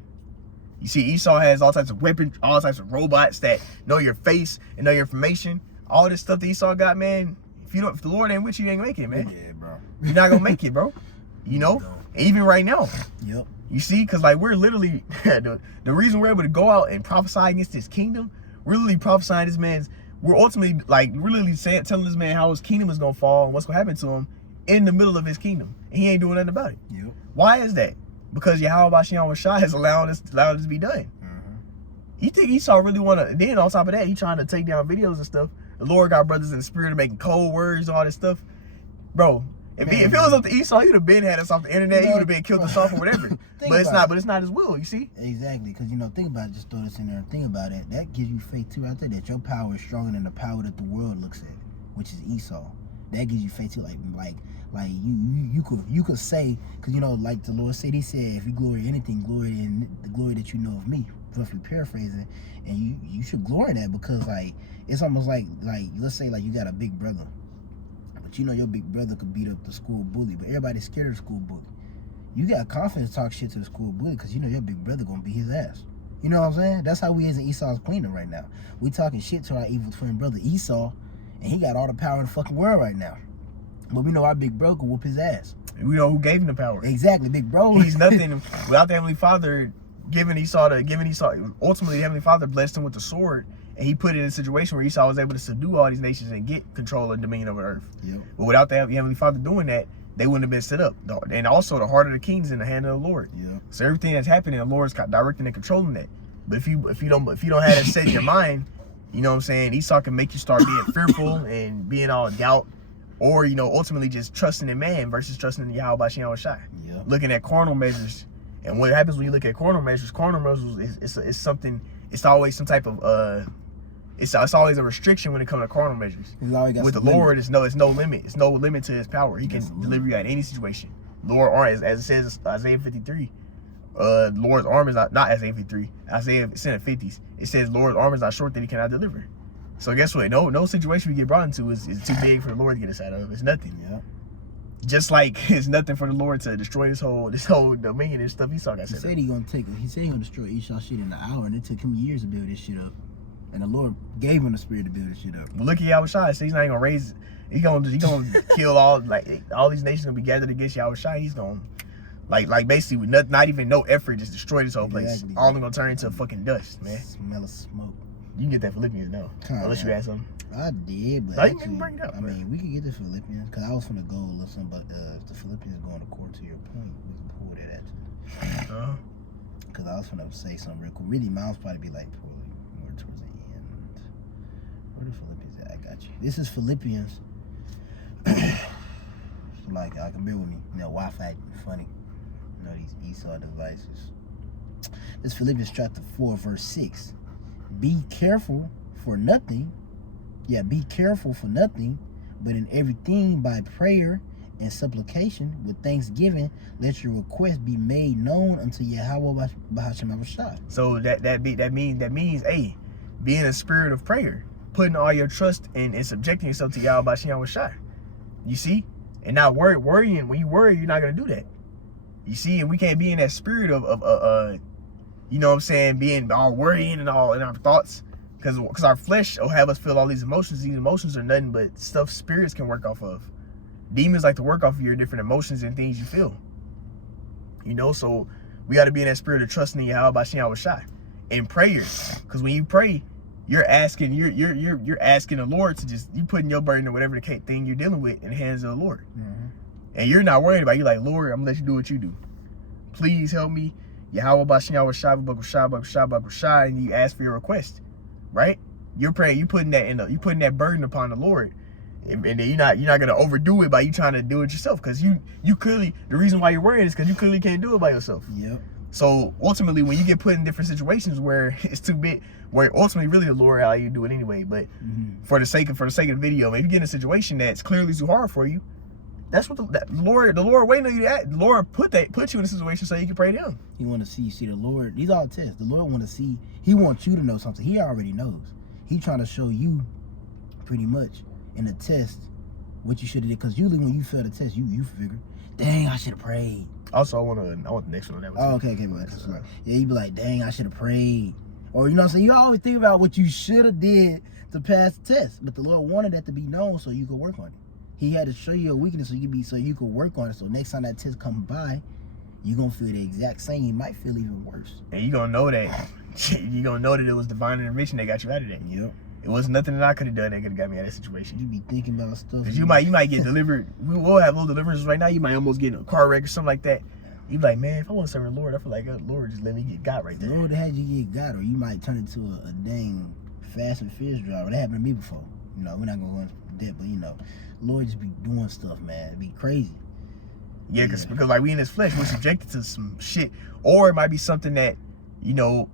You see, Esau has all types of weapons, all types of robots that know your face and know your information. All this stuff that Esau got, man, if the Lord ain't with you, you ain't making it, man. Yeah, bro. You're not going to make it, bro. You know? Even right now. Yep. You see, because like we're literally, the reason we're able to go out and prophesy against this kingdom, we're literally prophesying this man's, we're ultimately like really telling this man how his kingdom is going to fall and what's going to happen to him in the middle of his kingdom. And he ain't doing nothing about it. Yep. Why is that? Because Yahweh Bashim Shah has allowed this to be done. You think Esau really want to, then on top of that, he trying to take down videos and stuff. The Lord got brothers in the spirit of making cold words, all this stuff. Bro, if it was up to Esau, he would have been had us off the internet. He would have been killed us off or whatever. But it's not his will, you see? Exactly, because, you know, think about it, just throw this in there and think about it. That gives you faith too right there, that your power is stronger than the power that the world looks at, which is Esau. That gives you faith too, like you could say, because, you know, like the Lord said, He said, if you glory in anything, glory in the glory that you know of me, roughly paraphrasing, and you should glory in that, because like it's almost like let's say like you got a big brother, but you know your big brother could beat up the school bully, but everybody's scared of the school bully. You got confidence to talk shit to the school bully because you know your big brother gonna beat his ass. You know what I'm saying? That's how we is in Esau's kingdom right now. We talking shit to our evil twin brother Esau, and he got all the power in the fucking world right now. But we know our big bro can whoop his ass. We know who gave him the power. Exactly, big bro. He's nothing without the Heavenly Father giving Esau. Ultimately, the Heavenly Father blessed him with the sword, and he put it in a situation where Esau was able to subdue all these nations and get control and dominion over earth. Yep. But without the Heavenly Father doing that, they wouldn't have been set up. And also, the heart of the king is in the hand of the Lord. Yeah. So everything that's happening, the Lord's directing and controlling that. But if you don't have that set in your mind, you know what I'm saying, Esau can make you start being fearful and being all doubt, or ultimately just trusting in man versus trusting in Yahweh Bashem Shai. Yeah. Looking at carnal measures, and what happens when you look at carnal measures is something. It's always some type of It's always a restriction when it comes to carnal measures. With the Lord, it's no limit. It's no limit to His power. He can deliver you at any situation. Lord, as it says Isaiah 53. Lord's arm is not Isaiah 53. Isaiah it's in the 50s. It says Lord's arm is not short that He cannot deliver. So guess what? No situation we get brought into is too big for the Lord to get us out of. It's nothing. Yeah. Just like it's nothing for the Lord to destroy this whole dominion and stuff Esau got set up. He said he gonna destroy Esau's shit in an hour, and it took him years to build this shit up. And the Lord gave him the spirit to build this shit up. But look at Yahweh Shai. So he's not even gonna raise. He's gonna kill all these nations gonna be gathered against Yahweh Shai. He's gonna like basically with not even no effort, just destroy this whole place. Exactly. All of them gonna turn into fucking dust, man. Smell of smoke. You can get that Philippians now, unless you had something. I did, but no, you can bring it up. I mean, we could get the Philippians because I was gonna go listen, but if the Philippians going according to your point, we can pull that at you. Because I was gonna say something real cool. Really, mine's probably be like more towards the end. Where the Philippians at? I got you. This is Philippians. Like, I can bear with me. Wi-Fi acting funny. These Esau devices. This Philippians chapter 4, verse 6. Be careful for nothing. Yeah, be careful for nothing, but in everything by prayer and supplication with thanksgiving, let your request be made known unto Yahweh Bahashem Shai. So that means be in a spirit of prayer, putting all your trust and subjecting yourself to Yahweh Bahashem Shai. You see, and not worrying. When you worry, you're not gonna do that. You see, and we can't be in that spirit of you know what I'm saying, being all worrying and all in our thoughts, because our flesh will have us feel all these emotions. These emotions are nothing but stuff spirits can work off of. Demons like to work off of your different emotions and things you feel. So we got to be in that spirit of trusting in Yahweh Bashem Shai in prayer, because when you pray, you're asking you're asking the Lord to you putting your burden or whatever the thing you're dealing with in the hands of the Lord. Mm-hmm. And you're not worried about it. You're like, Lord, I'm gonna let you do what you do. Please help me. Yahweh Bashem Shai, and you ask for your request, right? You're praying. You putting that burden upon the Lord, and then you're not gonna overdo it by you trying to do it yourself, because you clearly, the reason why you're worrying is because you clearly can't do it by yourself. Yep. So ultimately, when you get put in different situations where it's too big, where ultimately really the Lord allow you to do it anyway, but for the sake of the video, maybe you get in a situation that's clearly too hard for you. That's what the Lord waiting on you to act. The Lord put you in a situation so you can pray to Him. He want to see the Lord. These all tests. The Lord want to see. He wants you to know something. He already knows. He trying to show you, pretty much, in the test, what you should have did. Because usually when you fail the test, you figure, dang, I should have prayed. Also, I want the next one on that one. Oh, okay, yeah, you be like, dang, I should have prayed. Or you know what I'm saying? You always think about what you should have did to pass the test, but the Lord wanted that to be known so you could work on it. He had to show you a weakness so you could work on it. So next time that test come by, you're gonna feel the exact same. You might feel even worse. And you're gonna know that it was divine intervention that got you out of that. Yep. It was nothing that I could have done that could have got me out of that situation. You be thinking about stuff. Cause you might get delivered. We'll have little deliverances right now. You might almost get in a car wreck or something like that. You be like, man, if I want to serve the Lord, I feel like the Lord just let me get got right there. The Lord had you get got, or you might turn into a dang Fast and Furious driver. That happened to me before. We're not gonna go into that, but Lord just be doing stuff, man. It'd be crazy. Yeah, because like we in this flesh, we're subjected to some shit. Or it might be something that, you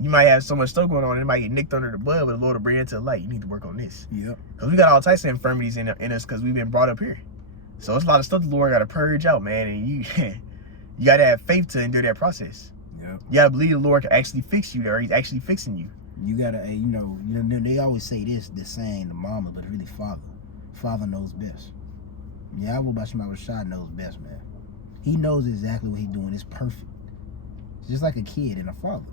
might have so much stuff going on, it might get nicked under the bud, but the Lord will bring it to the light. You need to work on this. Yep. Because we got all types of infirmities in us because we've been brought up here. So it's a lot of stuff the Lord got to purge out, man. And you got to have faith to endure that process. Yep. You got to believe the Lord can actually fix you, or He's actually fixing you. You got to, they always say this saying to mama, but really father. Father knows best. Yahweh Bashem Shai knows best, man. He knows exactly what he's doing. It's perfect. It's just like a kid and a father.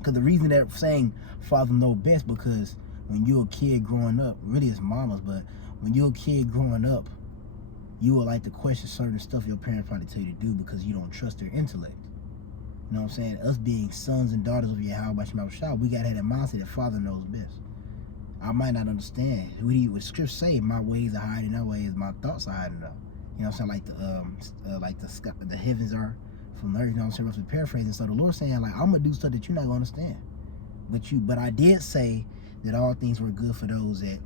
Because the reason they're saying father know best, because when you're a kid growing up, really it's mamas, but when you're a kid growing up, you will like to question certain stuff your parents probably tell you to do because you don't trust their intellect. You know what I'm saying? Us being sons and daughters of Yahweh Bashim Shah, we gotta have that mindset that father knows best. I might not understand what scripture say. My ways are higher than their ways. My thoughts are higher than them. You know what I'm saying? Like the heavens are from the earth. You know what I'm saying? Roughly paraphrasing. So the Lord saying like, I'm gonna do stuff that you're not gonna understand. But I did say that all things were good for those that,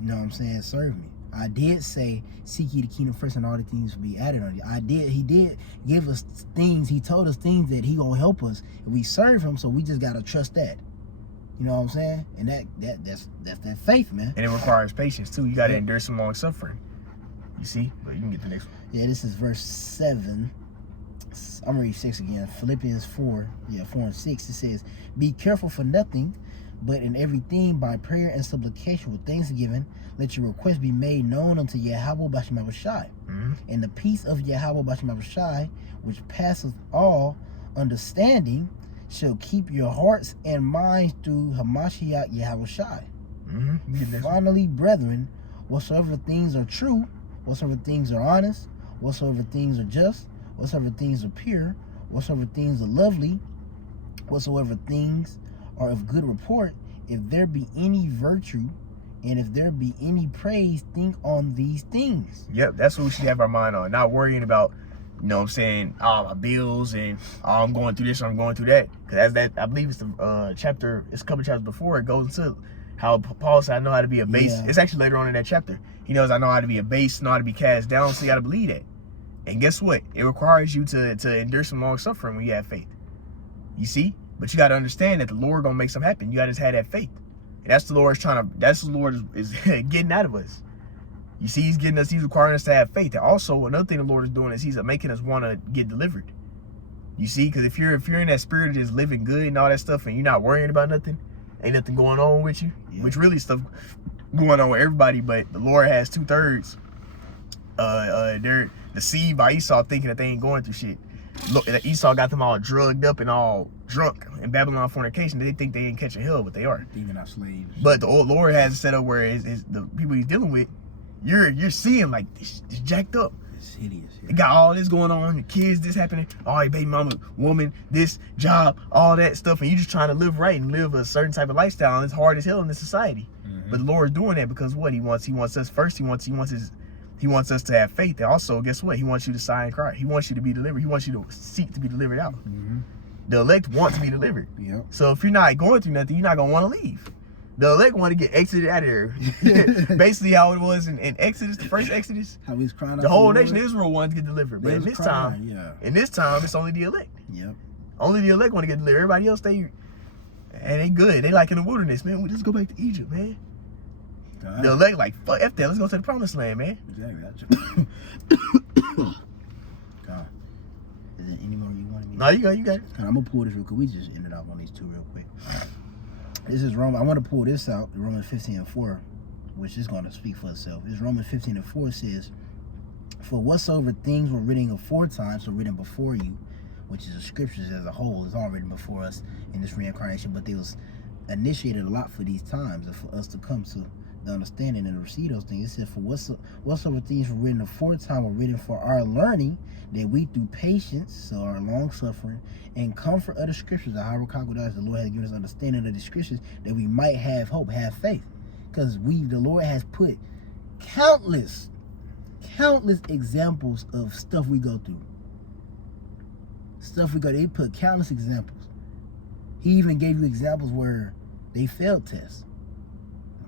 you know what I'm saying, serve me. I did say, seek ye the kingdom first and all the things will be added on you. He did give us things. He told us things that he gonna help us if we serve him. So we just gotta trust that. You know what I'm saying? And that's that faith, man. And it requires patience too. You gotta endure some long suffering. You see? But you can get the next one. Yeah, this is verse 7. I'm gonna read 6 again. Philippians 4, 4 and 6. It says, be careful for nothing, but in everything by prayer and supplication with thanksgiving, let your requests be made known unto Yahweh Bashim Shai. And the peace of Yahweh Bashim Shai, which passeth all understanding, shall keep your hearts and minds through Hamashiach Yahweh Shai. Finally, brethren, whatsoever things are true, whatsoever things are honest, whatsoever things are just, whatsoever things are pure, whatsoever things are lovely, whatsoever things are of good report, if there be any virtue, and if there be any praise, think on these things. Yep, that's what we should have our mind on. Not worrying about, you know what I'm saying, my bills and I'm going through this or I'm going through that. Because as that, I believe it's the chapter, it's a couple chapters before, it goes into how Paul said, I know how to be a base. Yeah. It's actually later on in that chapter. He knows I know how to be a base, know how to be cast down, so you got to believe that. And guess what? It requires you to endure some long suffering when you have faith. You see? But you got to understand that the Lord gonna make something happen. You got to have that faith. And that's the Lord is getting out of us. You see, he's requiring us to have faith. And also, another thing the Lord is doing is he's making us want to get delivered. You see, because if you're in that spirit of just living good and all that stuff, and you're not worrying about nothing, ain't nothing going on with you, which really stuff going on with everybody, but the Lord has 2/3. They're deceived by Esau, thinking that they ain't going through shit. Look, Esau got them all drugged up and all drunk in Babylon fornication. They think they ain't catching hell, but they are. Even our slaves. But the old Lord has it set up where it's the people he's dealing with, you're seeing like it's jacked up. It's hideous. They got all this going on, the kids, this happening, all your baby mama, woman, this job, all that stuff, and you just trying to live right and live a certain type of lifestyle, and it's hard as hell in this society. But the Lord's doing that because what? He wants us first. He wants us to have faith. And also, guess what? He wants you to sigh and cry. He wants you to be delivered. He wants you to seek to be delivered out. The elect want to be delivered. Yep. So if you're not going through nothing, you're not going to want to leave. The elect want to get exited out of here. Basically how it was in Exodus, the first Exodus. How he's crying out the whole nation of Israel wanted to get delivered. But in this time, it's only the elect. Yep. Only the elect want to get delivered. Everybody else, they good. They like in the wilderness, man. We just go back to Egypt, man. The elect like, fuck F that, let's go to the promised land, man. Exactly. God. Is there any more you wanted me to? No, you got it. I'm gonna pull this real quick. We just ended up on these two real quick. This is Romans. I want to pull this out, Romans 15:4, which is going to speak for itself. This Romans 15:4 says, for whatsoever things were written aforetime, so written before you, which is the scriptures as a whole, is all written before us in this reincarnation, but they was initiated a lot for these times and for us to come to the understanding and receive those things. It said, for whatsoever things were written aforetime were written for our learning, that we through patience, so our long suffering, and comfort of the scriptures, the Lord has given us understanding of the scriptures, that we might have hope, have faith. Because the Lord has put countless examples of stuff we go through. They put countless examples. He even gave you examples where they failed tests.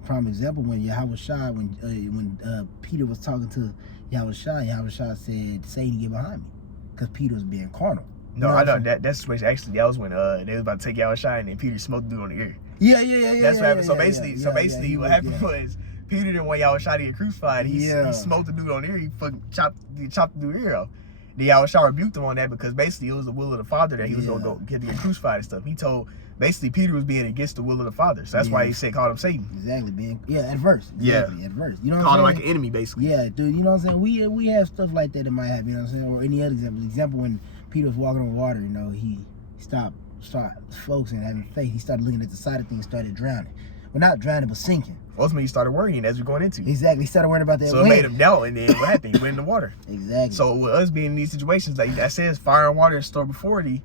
Prime example, when Yahweh Shai, when Peter was talking to Yahweh Shai said, Satan, get behind me. Because Peter was being carnal. No, I know that situation actually, that was when they was about to take Yahweh Shai and then Peter smoked the dude on the ear. Yeah. That's what happened. So basically, what happened was Peter didn't want Yahweh Shai to get crucified. He smoked the dude on the ear. He fucking chopped the dude's ear off. The Yahweh Shai rebuked him on that because basically it was the will of the Father that he was going to get crucified and stuff. He told, basically Peter was being against the will of the Father. So that's why he called him Satan. Exactly, adverse. Exactly, adverse. You know what called I'm him saying? like an enemy, basically. Yeah, dude, you know what I'm saying? We have stuff like that might happen, you know what I'm saying? Or any other example. Example when Peter was walking on water, you know, he stopped start focusing, having faith. He started looking at the side of things, started drowning. Well, not drowning, but sinking. Ultimately, he started worrying as we're going into. Exactly. He started worrying about that. So it made him doubt, and then what happened? He went in the water. Exactly. So with us being in these situations, like that says, fire and water is stored before thee.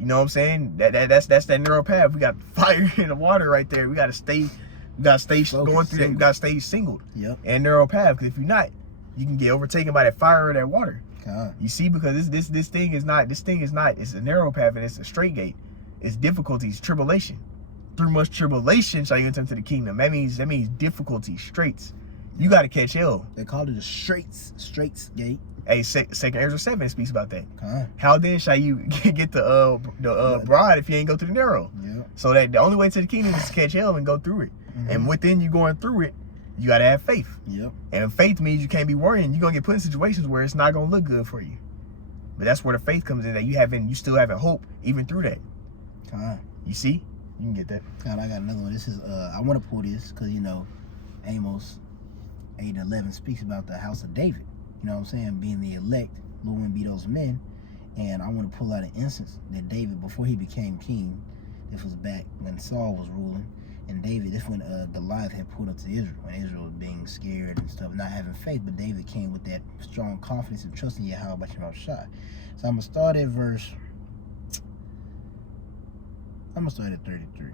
You know what I'm saying? That's that narrow path. We got fire in the water right there. We gotta stay focused, going through that. You gotta stay singled. Yep. And narrow path, because if you're not, you can get overtaken by that fire or that water. God. You see, because this thing is not. It's a narrow path and it's a straight gate. It's difficulties, tribulation. Through much tribulation shall you enter into the kingdom. That means difficulties, straits. You got to catch hell. They called it a straits gate. Hey, Second Ezra 7 speaks about that. God. How then shall you get the bride if you ain't go through the narrow? Yeah. So that the only way to the kingdom is to catch hell and go through it. Mm-hmm. And within you going through it, you got to have faith. Yep. And faith means you can't be worrying. You're going to get put in situations where it's not going to look good for you. But that's where the faith comes in, that you still having hope even through that. God. You see? You can get that. God, I got another one. This is I want to pull this because Amos 8:11 speaks about the house of David. You know what I'm saying? Being the elect, Lord wouldn't be those men. And I want to pull out an instance that David, before he became king, this was back when Saul was ruling, and David, this when Goliath had pulled up to Israel, when Israel was being scared and stuff, not having faith, but David came with that strong confidence and trusting Yahweh by Shema Shai. So I'm going to start at 33.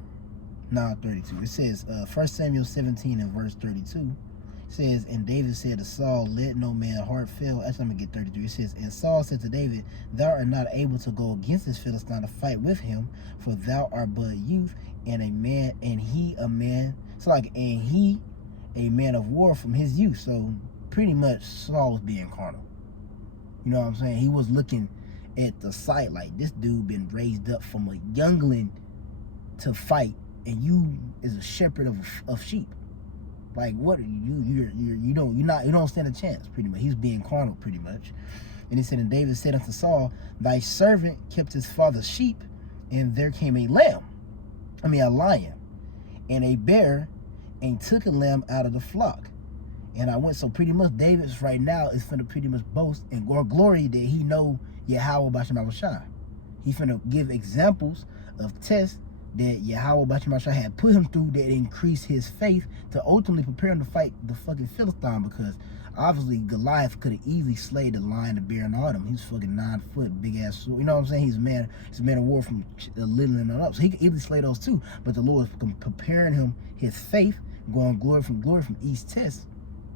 No, 32. It says, 1 Samuel 17 and verse 32 says, and David said to Saul, let no man heart fail. Actually, I'm going to get 33. It says, and Saul said to David, thou art not able to go against this Philistine to fight with him, for thou art but a youth, and he a man of war from his youth. So pretty much Saul was being carnal. You know what I'm saying? He was looking at the sight like, this dude been raised up from a youngling to fight, and you is a shepherd of sheep. Like, what are you don't stand a chance, pretty much. He's being carnal, pretty much. And he said, and David said unto Saul, thy servant kept his father's sheep, and there came a lion, and a bear, and took a lamb out of the flock. And I went, so pretty much David's right now is finna pretty much boast and glory that he know Yahweh Bashim Shai. He's finna give examples of tests that Yahweh Bashim Shai had put him through that increased his faith to ultimately prepare him to fight the fucking Philistine, because obviously Goliath could have easily slayed the lion, the bear, and all them. He's fucking 9 foot, big ass sword. You know what I'm saying? He's a man of war from little and on up. So he could easily slay those too. But the Lord was preparing him, his faith, going glory from each test.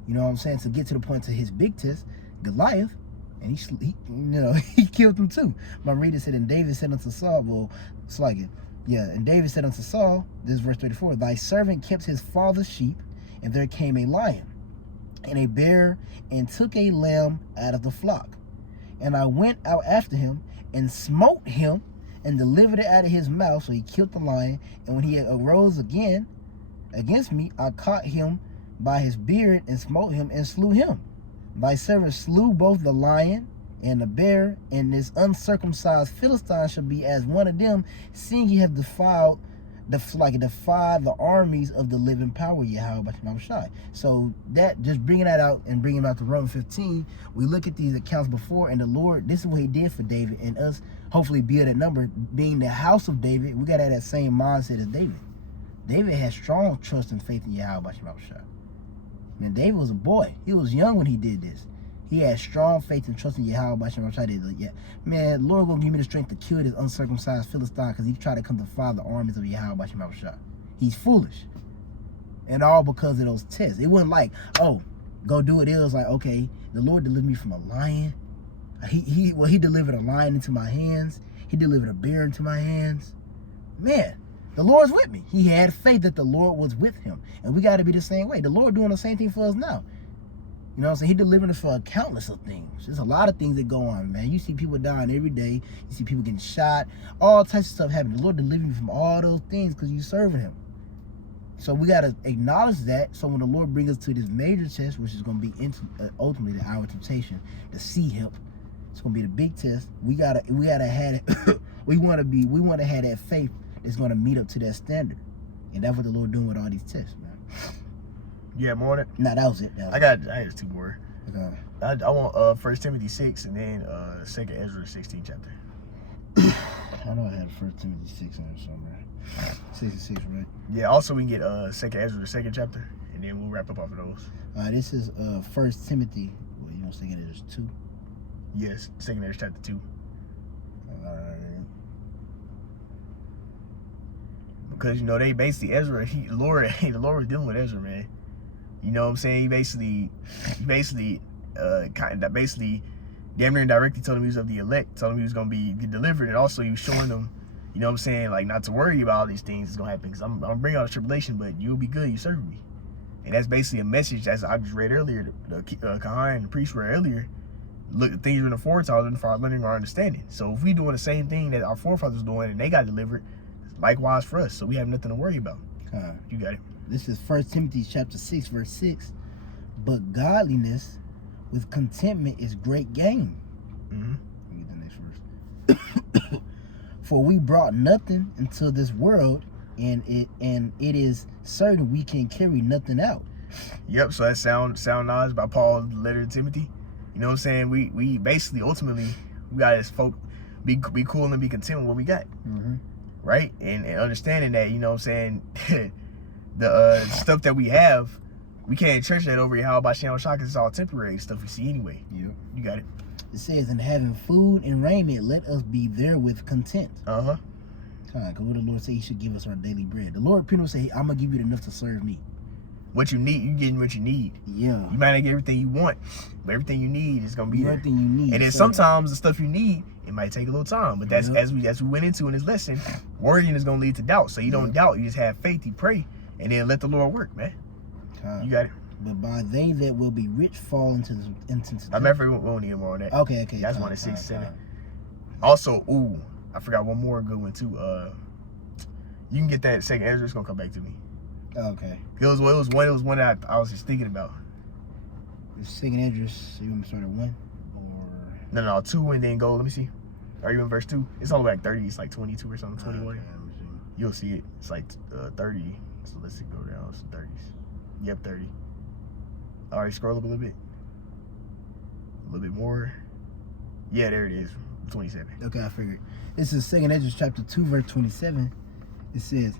You know what I'm saying? To get to the point to his big test, Goliath, and he killed him too. My reader said, and David said unto Saul, and David said unto Saul, this is verse 34, thy servant kept his father's sheep, and there came a lion, and a bear, and took a lamb out of the flock. And I went out after him, and smote him, and delivered it out of his mouth. So he killed the lion, and when he arose again against me, I caught him by his beard, and smote him, and slew him. Thy servant slew both the lion and the bear, and this uncircumcised Philistine shall be as one of them, seeing he have defied the armies of the living power, Yahweh Bashim Shai. So that, just bringing that out and bringing it out to Romans 15, we look at these accounts before, and the Lord, this is what he did for David, and us hopefully be at that number, being the house of David. We got to have that same mindset as David. David had strong trust and faith in Yahweh Bashim Shai. Man, David was a boy. He was young when he did this. He had strong faith and trust in Yahweh Bashim Shai. Man, Lord gonna give me the strength to kill this uncircumcised Philistine, because he tried to come to defy the armies of Yahweh Bashim Shai. He's foolish. And all because of those tests. It wasn't like, oh, go do it. It was like, okay, the Lord delivered me from a lion. He delivered a lion into my hands. He delivered a bear into my hands. Man, the Lord's with me. He had faith that the Lord was with him. And we got to be the same way. The Lord doing the same thing for us now. You know what I'm saying? He delivering us for countless of things. There's a lot of things that go on, man. You see people dying every day. You see people getting shot. All types of stuff happening. The Lord delivering you from all those things because you're serving him. So we got to acknowledge that. So when the Lord brings us to this major test, which is going to be ultimately the hour of temptation, the sea help, it's going to be the big test. We gotta have it. we want to have that faith that's going to meet up to that standard. And that's what the Lord doing with all these tests, man. Yeah, more on it. Nah, that was it. I had 2 more. Okay. I want 1 Timothy 6 and then 2 Ezra 16 chapter. I know I had 1 Timothy 6 in there somewhere. 6:6, right? Yeah. Also, we can get 2nd Ezra, the 2nd chapter, and then we'll wrap up off of those. This is 1 Timothy. Well, you don't think it is 2. Yes, 2nd Ezra chapter 2. Because they basically Ezra, the Lord was dealing with Ezra, man. You know what I'm saying? He basically damn near indirectly told him he was of the elect, told him he was gonna get delivered, and also he was showing them, you know what I'm saying, like not to worry about all these things that's gonna happen, because I'm gonna bring out the tribulation, but you'll be good, you serve me. And that's basically a message, as I just read earlier, the Kahan and the priest read earlier. Look, the things we're in the foretelling for our learning, our understanding. So if we doing the same thing that our forefathers doing and they got delivered, likewise for us. So we have nothing to worry about. You got it. This is 1 Timothy chapter 6, verse 6. But godliness with contentment is great gain. Let me get the next verse. For we brought nothing into this world, and it is certain we can carry nothing out. Yep. So that's sound knowledge by Paul's letter to Timothy. You know what I'm saying? We basically ultimately we got to be cool and be content with what we got. Right? And understanding that, you know what I'm saying, the stuff that we have, we can't church that over here. How about Shem Shah? It's all temporary stuff we see anyway. Yep. You got it. It says, in having food and raiment, let us be therewith content. Because what the Lord said, he should give us our daily bread. The Lord pretty much say, hey, I'm going to give you enough to serve me. What you need, you getting what you need. Yeah. You might not get everything you want, but everything you need is going to be there. Everything you need. And then sometimes the stuff you need, it might take a little time. But that's as we went into in this lesson, worrying is going to lead to doubt. So you don't doubt. You just have faith. You pray. And then let the Lord work, man. You got it. But by they that will be rich fall into I remember we won't need more on that. Okay. That's one at 6, 7. Also, I forgot one more good one too. You can get that 2nd Ezra. It's gonna come back to me. Okay. It was one that I was just thinking about. The 2nd Ezra. So you want to start at 1 or no 2 and then go. Let me see. Are you in verse 2? It's all the way like 30. It's like 22 or something. 21. Okay, you'll see it. It's like 30. So let's see, go down. It's 30s. Yep, 30. All right, scroll up a little bit. A little bit more. Yeah, there it is. 27. Okay, I figured. This is 2nd Ezra chapter 2, verse 27. It says,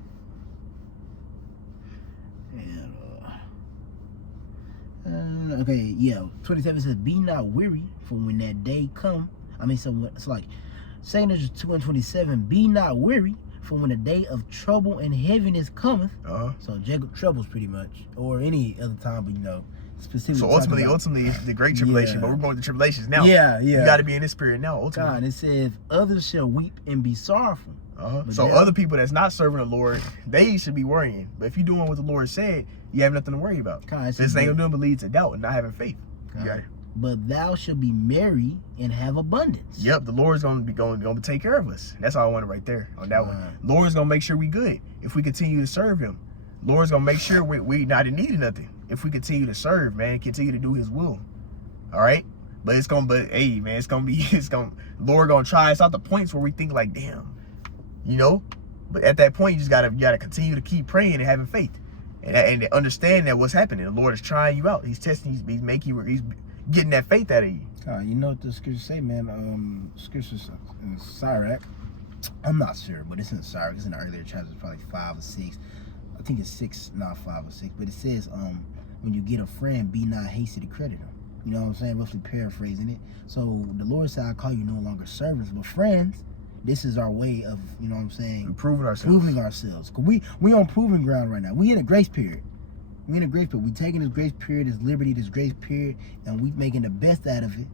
okay, 27 says, be not weary, for when that day come. So it's like 2nd Ezra 2 and 27. Be not weary, for when the day of trouble and heaviness cometh. So Jacob troubles pretty much, or any other time, but specifically. So ultimately, it's the great tribulation, but we're going to tribulations now. Yeah. You got to be in this spirit now. Ultimately, God, it says, others shall weep and be sorrowful. So other people that's not serving the Lord, they should be worrying. But if you're doing what the Lord said, you have nothing to worry about. This ain't gonna lead to doubt and not having faith. You got it. But thou shalt be merry and have abundance. Yep, the Lord's gonna take care of us. That's all I wanted right there on that one. Lord's gonna make sure we good if we continue to serve Him. Lord's gonna make sure we not in need of nothing if we continue to serve, man. Continue to do His will. All right. But hey, man, Lord gonna try us out the points where we think like, damn, But at that point, you gotta continue to keep praying and having faith, and understand that what's happening. The Lord is trying you out. He's testing. He's making you. He's getting that faith out of you. You know what the scriptures say, man? Scriptures in Sirach. I'm not sure, but it's in Sirach. It's in the earlier chapters, probably 5 or 6. I think it's 6, not 5 or 6. But it says, when you get a friend, be not hasty to credit him. You know what I'm saying? Roughly paraphrasing it. So the Lord said, I call you no longer servants, but friends. This is our way of, you know what I'm saying? Proving ourselves. Cause we on proving ground right now. We in a grace period. We taking this grace period, this liberty, this grace period, and we making the best out of it.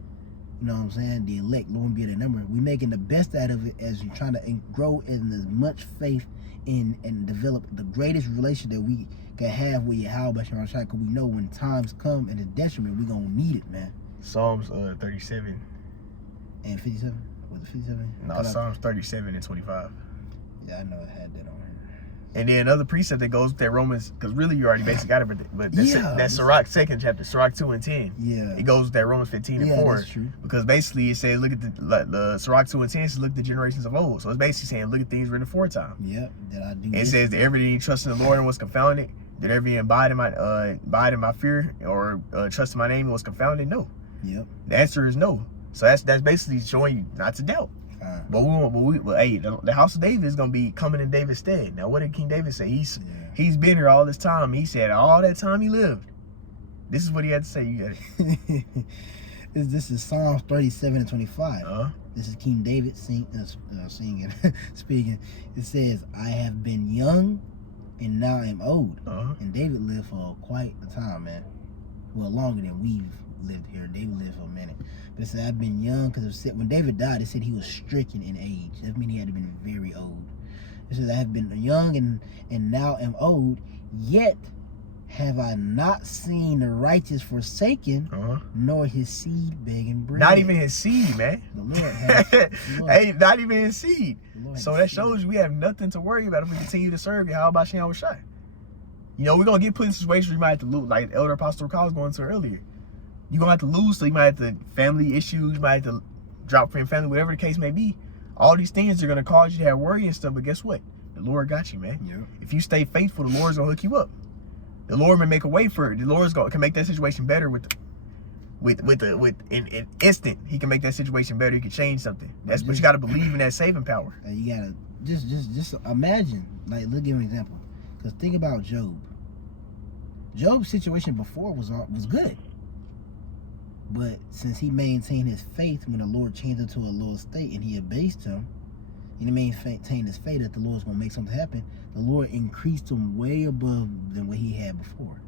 You know what I'm saying? The elect, Lord be the number. We making the best out of it as you're trying to grow in as much faith and develop the greatest relation that we can have with Yahweh Bashar Shai, because we know when times come and it's detriment, we gonna need it, man. Psalms 37 and 57. Was it 57? No, Psalms 37 and 25. Yeah, I know I had that on here. And then another precept that goes with that Romans, because really you already basically got it, but that's Sirach 2nd chapter, Sirach 2 and 10. Yeah. It goes with that Romans 15 and 4. That's true. Because basically it says, look at the Sirach 2 and 10 says, look at the generations of old. So it's basically saying, look at things written aforetime. Yep. That I do. And it says that every trust in the Lord and was confounded. Did every abide in my fear or trust in my name was confounded? No. Yep. The answer is no. So that's basically showing you not to doubt. But hey, the house of David is gonna be coming in David's stead. Now, what did King David say? He's been here all this time. He said all that time he lived. This is what he had to say. You got it. This is Psalms 37:25. This is King David singing, speaking. It says, "I have been young, and now I am old." And David lived for quite a time, man. Well, longer than we've lived here. David lived for a minute. But it said, "I've been young," because when David died, it said he was stricken in age. That means he had to have been very old. It says, "I have been young, and now am old, yet have I not seen the righteous forsaken, nor his seed begging bread." Not even his seed, man. The Lord has. Hey, not even his seed. So that shows you we have nothing to worry about if we continue to serve you. How about Shem Shai? You know, we're going to get put in situations where you might have to lose, like Elder Apostle Carl was going to earlier. You're going to have to lose, so you might have to, family issues, you might have to drop from your family, whatever the case may be. All these things are going to cause you to have worry and stuff, but guess what? The Lord got you, man. Yep. If you stay faithful, the Lord's going to hook you up. The Lord may make a way for it. The Lord can make that situation better in instant. He can make that situation better. He can change something. But you got to believe in that saving power. You got to just imagine. Like, look, give an example. Because think about Job. Job's situation before was good. But since he maintained his faith when the Lord changed him to a lower state and he abased him, and he maintained his faith that the Lord's going to make something happen, the Lord increased him way above than what he had before.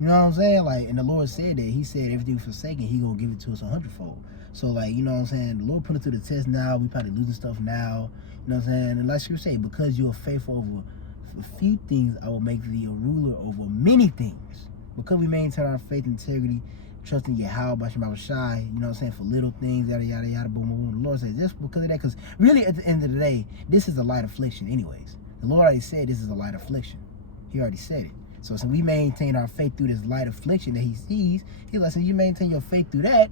You know what I'm saying? Like, and the Lord said that. He said everything forsaken, he going to give it to us 100-fold. So, like, you know what I'm saying? The Lord put it through the test now. We probably losing stuff now. You know what I'm saying? And like you say, because you are faithful over a few things, I will make thee a ruler over many things. Because we maintain our faith, integrity, trusting Yahweh, Bashim Shai, you know what I'm saying, for little things, yada, yada, yada, boom, boom, boom. The Lord says, just because of that, because really at the end of the day, this is a light affliction anyways. The Lord already said this is a light affliction. He already said it. So since we maintain our faith through this light affliction that he sees, he's like, since you maintain your faith through that,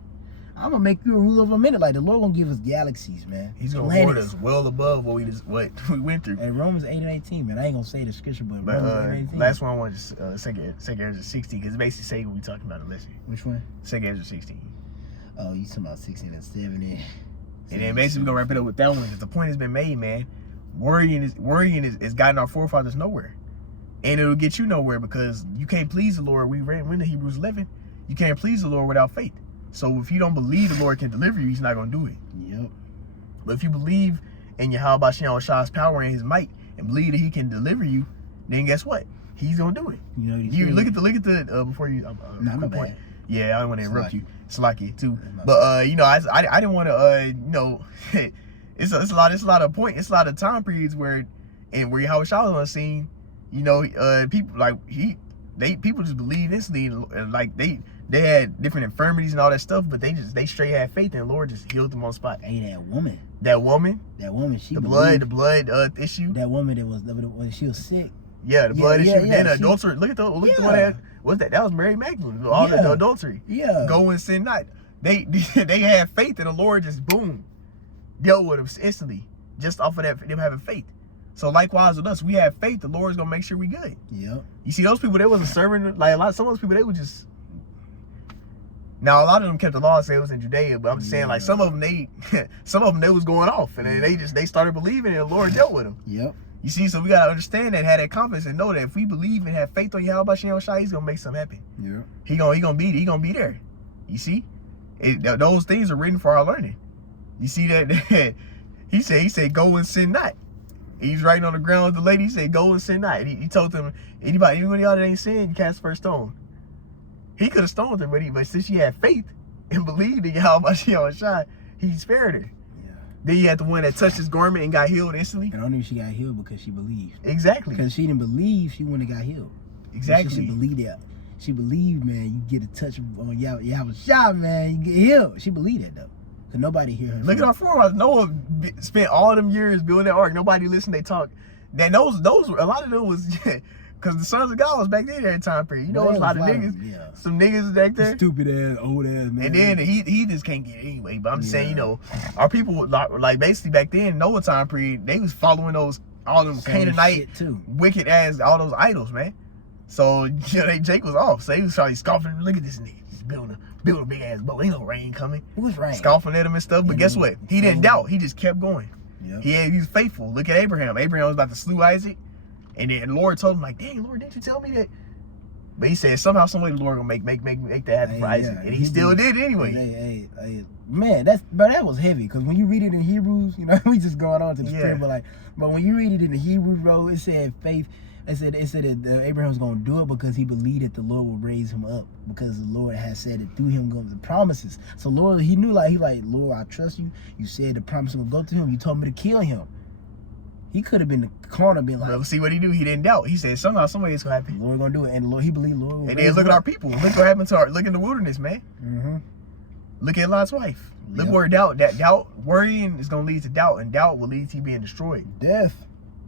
I'm going to make you a ruler of a minute. Like, the Lord going to give us galaxies, man. He's going to reward us well above what we went through. And Romans 8:18, man. I ain't going to say the scripture, but Romans 8:18. Last one I want to second Ezra 16, because it basically say what we talking about in the lesson. Which one? Second Ezra 16. Oh, you talking about 16 and 17. And then basically we're going to wrap it up with that one, because the point has been made, man. Worrying is guiding our forefathers nowhere. And it'll get you nowhere, because you can't please the Lord. We read in Hebrews 11. You can't please the Lord without faith. So if you don't believe the Lord can deliver you, he's not going to do it. Yep. But if you believe in Yahweh Shem Shai's power and his might, and believe that he can deliver you, then guess what? He's going to do it. You know, you look at the before you no, point. Yeah, I don't want to interrupt you. Slaki too. But you know, I didn't want to you know, it's a lot of time periods where Yahweh Shai was on the scene, you know, people like people just believed instantly, like they had different infirmities and all that stuff, but they straight had faith, and the Lord just healed them on the spot. Hey, that woman, she the blood issue. That woman when she was sick. Yeah, the blood issue. Then adultery. Look at the one that was that. That was Mary Magdalene. All the adultery. Yeah. Go and sin not. They had faith, and the Lord just boom dealt with them instantly, just off of that them having faith. So likewise with us, we have faith. The Lord's gonna make sure we good. Yep. You see, those people, they wasn't serving like some of those people. They were just. Now a lot of them kept the law and say it was in Judea, but I'm just saying, like, some of them they was going off, and then they started believing, and the Lord dealt with them. Yep. You see, so we gotta understand that, have that confidence, and know that if we believe and have faith on Yahweh Shem Shai, he's gonna make something happen. Yeah. He gonna be there. You see, those things are written for our learning. You see that he said go and sin not. He's writing on the ground with the lady. He said go and sin not. He told them, anybody y'all that ain't sin, you cast the first stone. He could have stoned her, but since she had faith and believed in Yahweh Shem Shai, he spared her. Then you had the one that touched his garment and got healed instantly. And I knew she got healed because she believed. Exactly. Because she didn't believe, she wouldn't have got healed. Exactly. She believed that. She believed, man, you get a touch on Yahweh Shai, man, you get healed. She believed that, though. Because nobody hear her. Look at our forefathers. Noah spent all them years building that ark. Nobody listened, they talk. Then those a lot of them was because the sons of God was back there at that time period. You know, a lot of niggas. Some niggas back there. Stupid ass, old ass man. And then he just can't get it anyway. But I'm just saying, you know, our people, like basically back then, Noah time period, they was following all them Canaanite, wicked ass, all those idols, man. So Jake was off. So he was trying to scoffing. Look at this nigga. He's building a big ass boat. Ain't no rain coming. It was rain. Scoffing at him and stuff. But guess what? He didn't doubt. He just kept going. Yep. He was faithful. Look at Abraham. Abraham was about to slew Isaac. And then the Lord told him, like, dang, Lord, didn't you tell me that? But he said somehow, some way the Lord gonna make that happen for Isaac. And he still did it anyway. Hey, man, that was heavy. Because when you read it in Hebrews, we just going on to the script, but when you read it in the Hebrews, bro, it said faith. It said that Abraham was gonna do it because he believed that the Lord would raise him up, because the Lord had said that through him go the promises. So Lord, he knew Lord, I trust you. You said the promise will go to him. You told me to kill him. He could have been the corner, being like, well, see what he do? He didn't doubt. He said somehow, some way it's gonna happen. Lord gonna do it, and Lord, he believed Lord. And then look at our people. Look what happened to look in the wilderness, man. Mm-hmm. Look at Lot's wife. Look where doubt, worrying is gonna lead to doubt, and doubt will lead to you being destroyed. Death.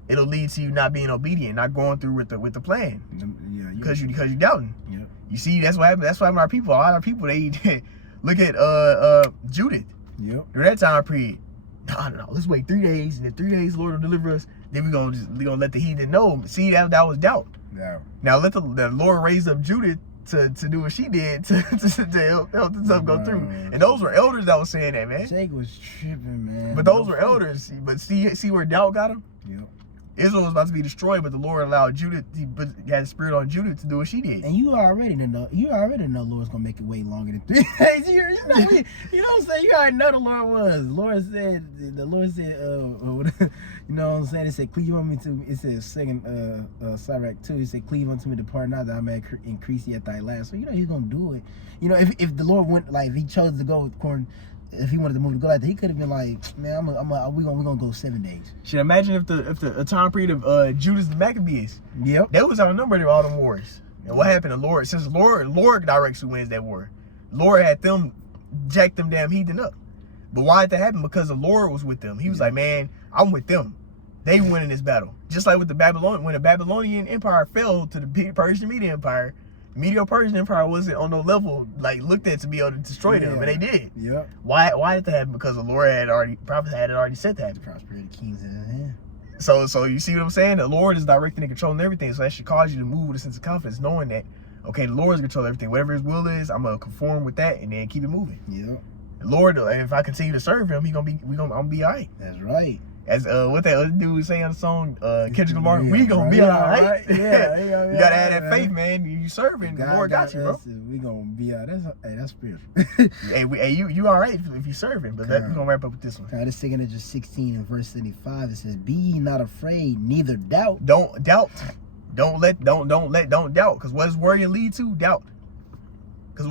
It'll lead to you not being obedient, not going through with the plan. Yeah, because you doubting. Yep. You see, that's what happened. That's why our people, a lot of people, they look at Judith. Yep. During that time period. No, let's wait 3 days, and in 3 days, the Lord will deliver us. Then we gonna let the heathen know. See, that was doubt. Yeah. Now let the Lord raise up Judith to do what she did to help the stuff go through. And those were elders that was saying that, man. Jake was tripping, man. But those were elders. But see where doubt got him? Yep. Israel was about to be destroyed, but the Lord allowed Judith. He had a spirit on Judith to do what she did. And you already know Lord's gonna make it way longer than 3 days. You know what I'm saying? You already know the Lord was. The Lord said, you know what I'm saying? It said, cleave on me to. It said second Sirach 2. He said, cleave unto me, depart not, that I may increase yet thy last. So he's gonna do it. If the Lord went, like, if he chose to go according. If he wanted to move to go like that, he could have been like, man, we're gonna go 7 days. Should imagine if the time period of Judas the Maccabees. Yep. They was outnumbered in all them wars. And what happened? Since Lord directs who wins that war. Lord had them jack them damn heathen up. But why did that happen? Because the Lord was with them. He was like, man, I'm with them. They winning this battle. Just like with when the Babylonian Empire fell to the Persian Media Empire. Medo-Persian Empire wasn't on no level looked at to be able to destroy them, and they did. Yep. Why did that happen? Because the Lord prophet had already said that. The prosperity kings in his hand. So you see what I'm saying? The Lord is directing and controlling everything, so that should cause you to move with a sense of confidence, knowing that, okay, the Lord is controlling everything. Whatever His will is, I'm gonna conform with that and then keep it moving. Yep. The Lord, if I continue to serve Him, I'm gonna be all right. That's right. As what that other dude say on the song, Kendrick Lamar, we gonna be all right. Yeah, you gotta have that faith, man. You serving, the Lord got you, bro. We gonna be all right. That's spiritual. you all right if you serving, but we gonna wrap up with this one. This second is just 16 and verse 75. It says, "Be ye not afraid, neither doubt." Don't doubt. Don't doubt. Because what does worry lead to? Doubt. Because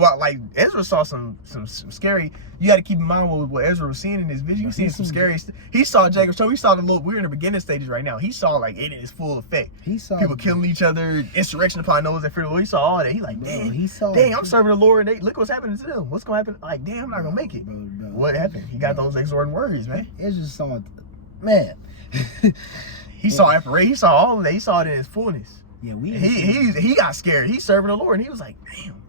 Ezra saw some scary. You got to keep in mind what Ezra was seeing in this vision. He's seeing some scary. He saw Jacob's trouble. He saw we're in the beginning stages right now. He saw it in its full effect. He saw people killing each other, insurrection upon those that fear the Lord. He saw all that. He dang, I'm serving the Lord. Look what's happening to them. What's gonna happen? Like, damn, I'm not gonna make it. What happened? He got those exhorting words, man. Ezra saw it, man. He saw apparition. He saw all of that. He saw it in its fullness. Yeah, he got scared. He's serving the Lord, and he was like, damn.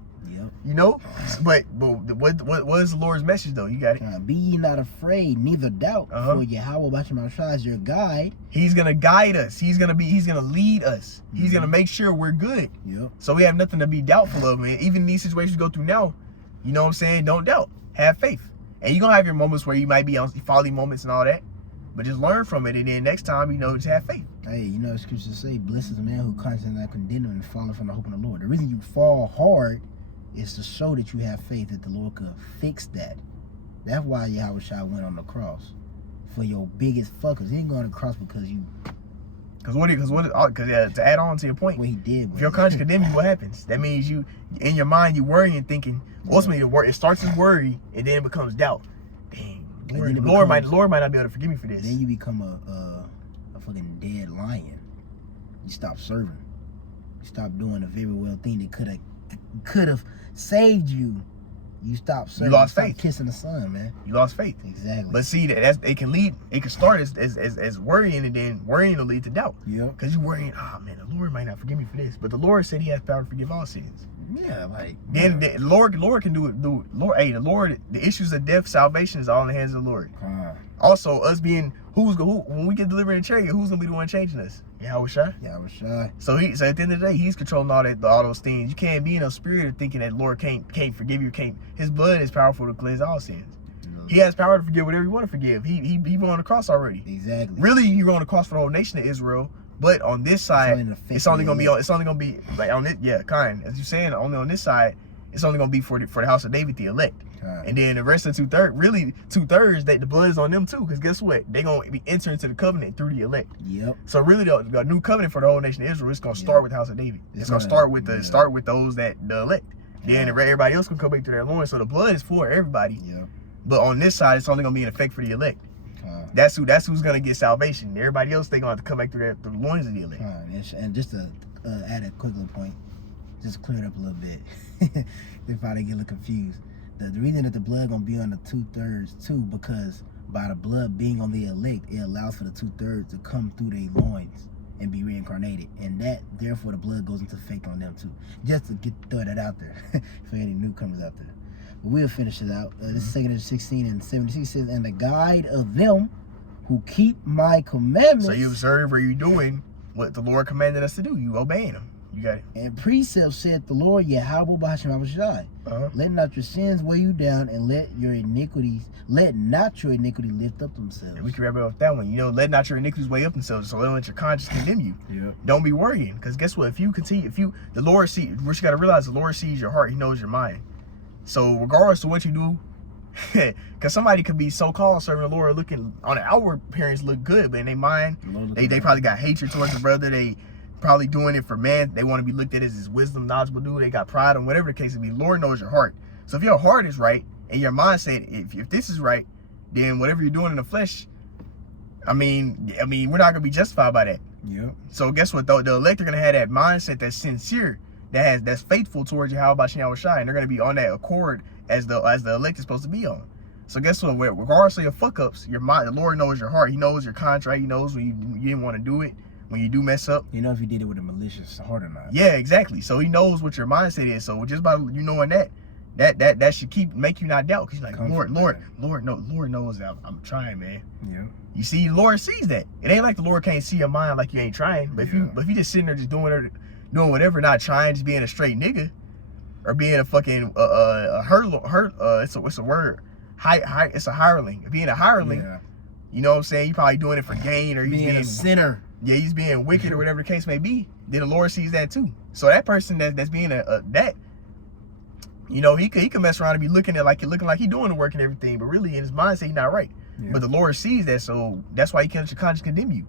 But what is the Lord's message though? You got it. Be ye not afraid, neither doubt. For Yahweh Basham is your guide. He's gonna guide us. He's gonna lead us. He's gonna make sure we're good. Yep. So we have nothing to be doubtful of, man. Even in these situations we go through now, you know what I'm saying? Don't doubt. Have faith. And you're gonna have your moments where you might be on folly moments and all that. But just learn from it, and then next time, just have faith. Hey, the scriptures say, blessed is the man who constantly condemned and falling from the hope of the Lord. The reason you fall hard is to show that you have faith that the Lord could fix that. That's why Yahweh Shai went on the cross. For your biggest fuckers. He ain't going on the cross because you... Because to add on to your point, what he did, if your conscience condemns you, what happens? That means you, in your mind, you worry and thinking, ultimately, it starts as worry, and then it becomes doubt. Dang, the Lord might not be able to forgive me for this. Then you become a fucking dead lion. You stop serving. You stop doing the very well thing that could have saved you. You stop serving. You lost faith. Kissing the sun, man. You lost faith. Exactly. But see, it can start as worrying, and then worrying will lead to doubt. Yeah. Because you're worrying, man, the Lord might not forgive me for this. But the Lord said He has power to forgive all sins. Yeah, then the Lord can do it. The Lord, the issues of death, salvation is all in the hands of the Lord. Also, us being who when we get delivered in chariot, who's gonna be the one changing us? Yahweh Shai. Yahweh Shai. So at the end of the day, he's controlling all those things. You can't be in a spirit of thinking that the Lord can't forgive you. His blood is powerful to cleanse all sins. He has power to forgive whatever you want to forgive. He went on the cross already. Exactly. Really, he went on the cross for the whole nation of Israel. But on this side, it's only gonna be like on it. Yeah, kind as you're saying. Only on this side, it's only gonna be for the house of David, the elect. And then the rest of 2/3, that the blood is on them too. Because guess what? They're gonna be entering into the covenant through the elect. Yep. So really, the new covenant for the whole nation of Israel is gonna start with the house of David. It's gonna start with those that the elect. Then everybody else can come back to their loins. So the blood is for everybody. Yep. But on this side, it's only gonna be in effect for the elect. That's who's gonna get salvation. Everybody else, they gonna have to come back through the loins of the elect. And just to add a quick little point, just clear it up a little bit. They probably get a little confused. The reason that the blood gonna be on the 2/3 too, because by the blood being on the elect, it allows for the 2/3 to come through their loins and be reincarnated, and that therefore the blood goes into effect on them too. Just to throw that out there for any newcomers out there. But we'll finish it out. This is 2 16 and 76 says, "And the guide of them who keep my commandments." So you observe or you doing what the Lord commanded us to do. You obeying him. You got it. "And precepts said the Lord, Yahweh B'Hashem Shai. Let not your sins weigh you down, and let not your iniquity lift up themselves." And we can wrap it up with that one. Let not your iniquities weigh up themselves, so don't let your conscience condemn you. Yeah. Don't be worrying, because guess what? The Lord sees, what you got to realize, the Lord sees your heart. He knows your mind. So regardless of what you do, because somebody could be so-called serving the Lord, looking on the outward appearance look good, but in their mind, they probably got hatred towards the brother. They probably doing it for man. They want to be looked at as this wisdom, knowledgeable dude. They got pride on whatever the case may be. Lord knows your heart. So if your heart is right and your mindset, if this is right, then whatever you're doing in the flesh, I mean, we're not gonna be justified by that. Yeah. So guess what? Though the elect are gonna have that mindset that's sincere, that's faithful towards Yahweh Shai, and they're gonna be on that accord as the elect is supposed to be on. So guess what? Regardless of your fuck ups, your mind, the Lord knows your heart. He knows your contract. He knows when you didn't want to do it. When you do mess up, if you did it with a malicious heart or not. Yeah, exactly. So he knows what your mindset is. So just by you knowing that should make you not doubt. Cause you're like, Lord knows that I'm trying, man. Yeah. You see, the Lord sees that. It ain't like the Lord can't see your mind like you ain't trying. But if you just sitting there just doing whatever, not trying, just being a straight nigga, or being a fucking it's a word. It's a hireling. Being a hireling, you know what I'm saying? You probably doing it for gain, or being a sinner. Yeah, he's being wicked or whatever the case may be. Then the Lord sees that too. So that person that's being he can mess around and be looking like he doing the work and everything, but really in his mindset he's not right. Yeah. But the Lord sees that, so that's why he can't let your conscience condemn you.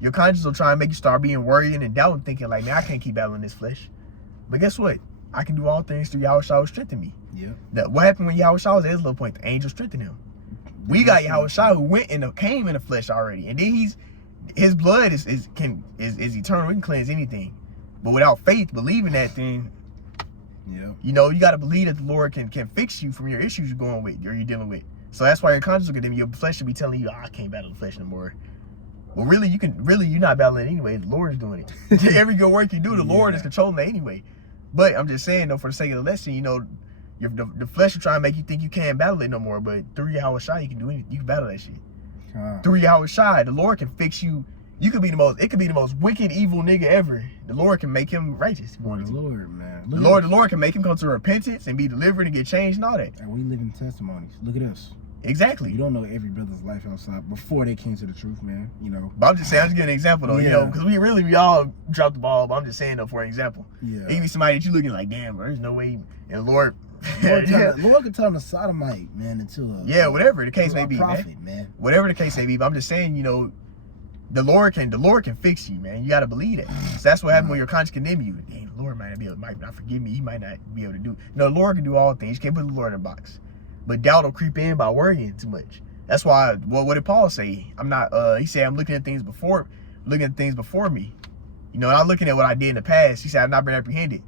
Your conscience will try and make you start being worrying and doubting, thinking like, man, I can't keep battling this flesh. But guess what? I can do all things through Yahweh Shai who strengthen me. Yeah. Now, what happened when Yahweh Shai was at his little point? The angel strengthened him. We got Yahweh Shai who came in the flesh already, and then his blood is eternal. We can cleanse anything, but without faith, believing that thing, you got to believe that the Lord can fix you from your issues you're going with or you're dealing with. So that's why your conscience will condemn you. Your flesh should be telling you, I can't battle the flesh anymore. Well, really, you're not battling it anyway. The Lord is doing it. Every good work you do, the Lord is controlling it anyway. But I'm just saying, though, for the sake of the lesson, the flesh will try and make you think you can't battle it no more. But through Yahweh Shai, you can do anything. You can battle that shit. Through Yahweh Shai, the Lord can fix you. It could be the most wicked, evil nigga ever. The Lord can make him righteous. The Lord, man. The Lord can make him come to repentance and be delivered and get changed and all that. And we live in testimonies. Look at us. Exactly. You don't know every brother's life outside before they came to the truth, man. But I'm just saying, I'm just giving an example though, because we all dropped the ball. But I'm just saying though, for an example. Yeah. It can be somebody that you looking like, damn, bro, there's no way. And the Lord can turn a sodomite, man, into a whatever the case may be, prophet, man. Whatever the case may be. But I'm just saying, the Lord can fix you, man. You got to believe that. So that's what happened when your conscience condemn you. Damn, the Lord might not forgive me. He might not be able to do. The Lord can do all things. You can't put the Lord in a box. But doubt will creep in by worrying too much. That's why. What did Paul say? I'm not. He said I'm looking at things before me. Not looking at what I did in the past. He said I've not been apprehended.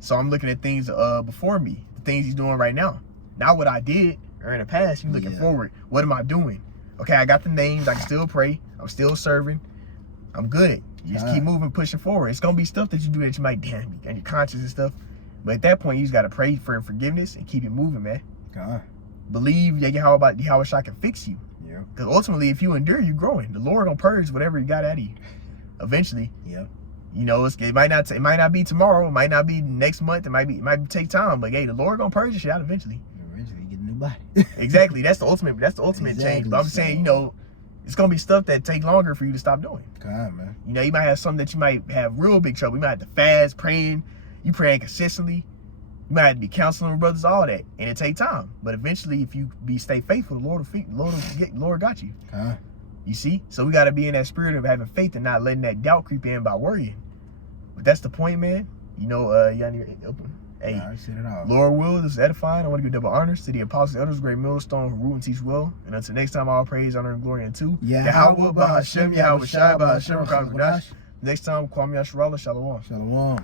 So I'm looking at things before me. The things he's doing right now. Not what I did or in the past. He's looking forward. What am I doing? Okay, I got the names. I can still pray. I'm still serving. I'm good. You just keep moving, pushing forward. It's gonna be stuff that you do that you might damn and your conscience and stuff. But at that point, you just gotta pray for forgiveness and keep it moving, man. Believe Yahweh Shai can fix you. Yeah. Because ultimately, if you endure, you're growing. The Lord gonna purge whatever He got out of you. Eventually. Yep. You know, it might not be tomorrow. It might not be next month. It might take time. But hey, the Lord gonna purge your shit out eventually. Eventually, you get a new body. Exactly. That's the ultimate Exactly. change. But I'm saying, you know, it's gonna be stuff that take longer for you to stop doing. God, man. You know, you might have something that you might have real big trouble. You might have to fast, praying. You praying consistently. You might have to be counseling with brothers, all that, and it take time. But eventually, if you stay faithful, the Lord got you. God. You see, so we got to be in that spirit of having faith and not letting that doubt creep in by worrying. But that's the point, man. You know, y'all need to open. Hey, I said it all. Lord will, this is edifying. I want to give double honors to the apostles, elders, great millstone who root and teach well. And until next time, all praise, honor, and glory unto Yahweh, Bahashem, Yahweh Shai, Bahashem, Bahashem, Next time, Kwame Yasharallah, Shalom. Shalom.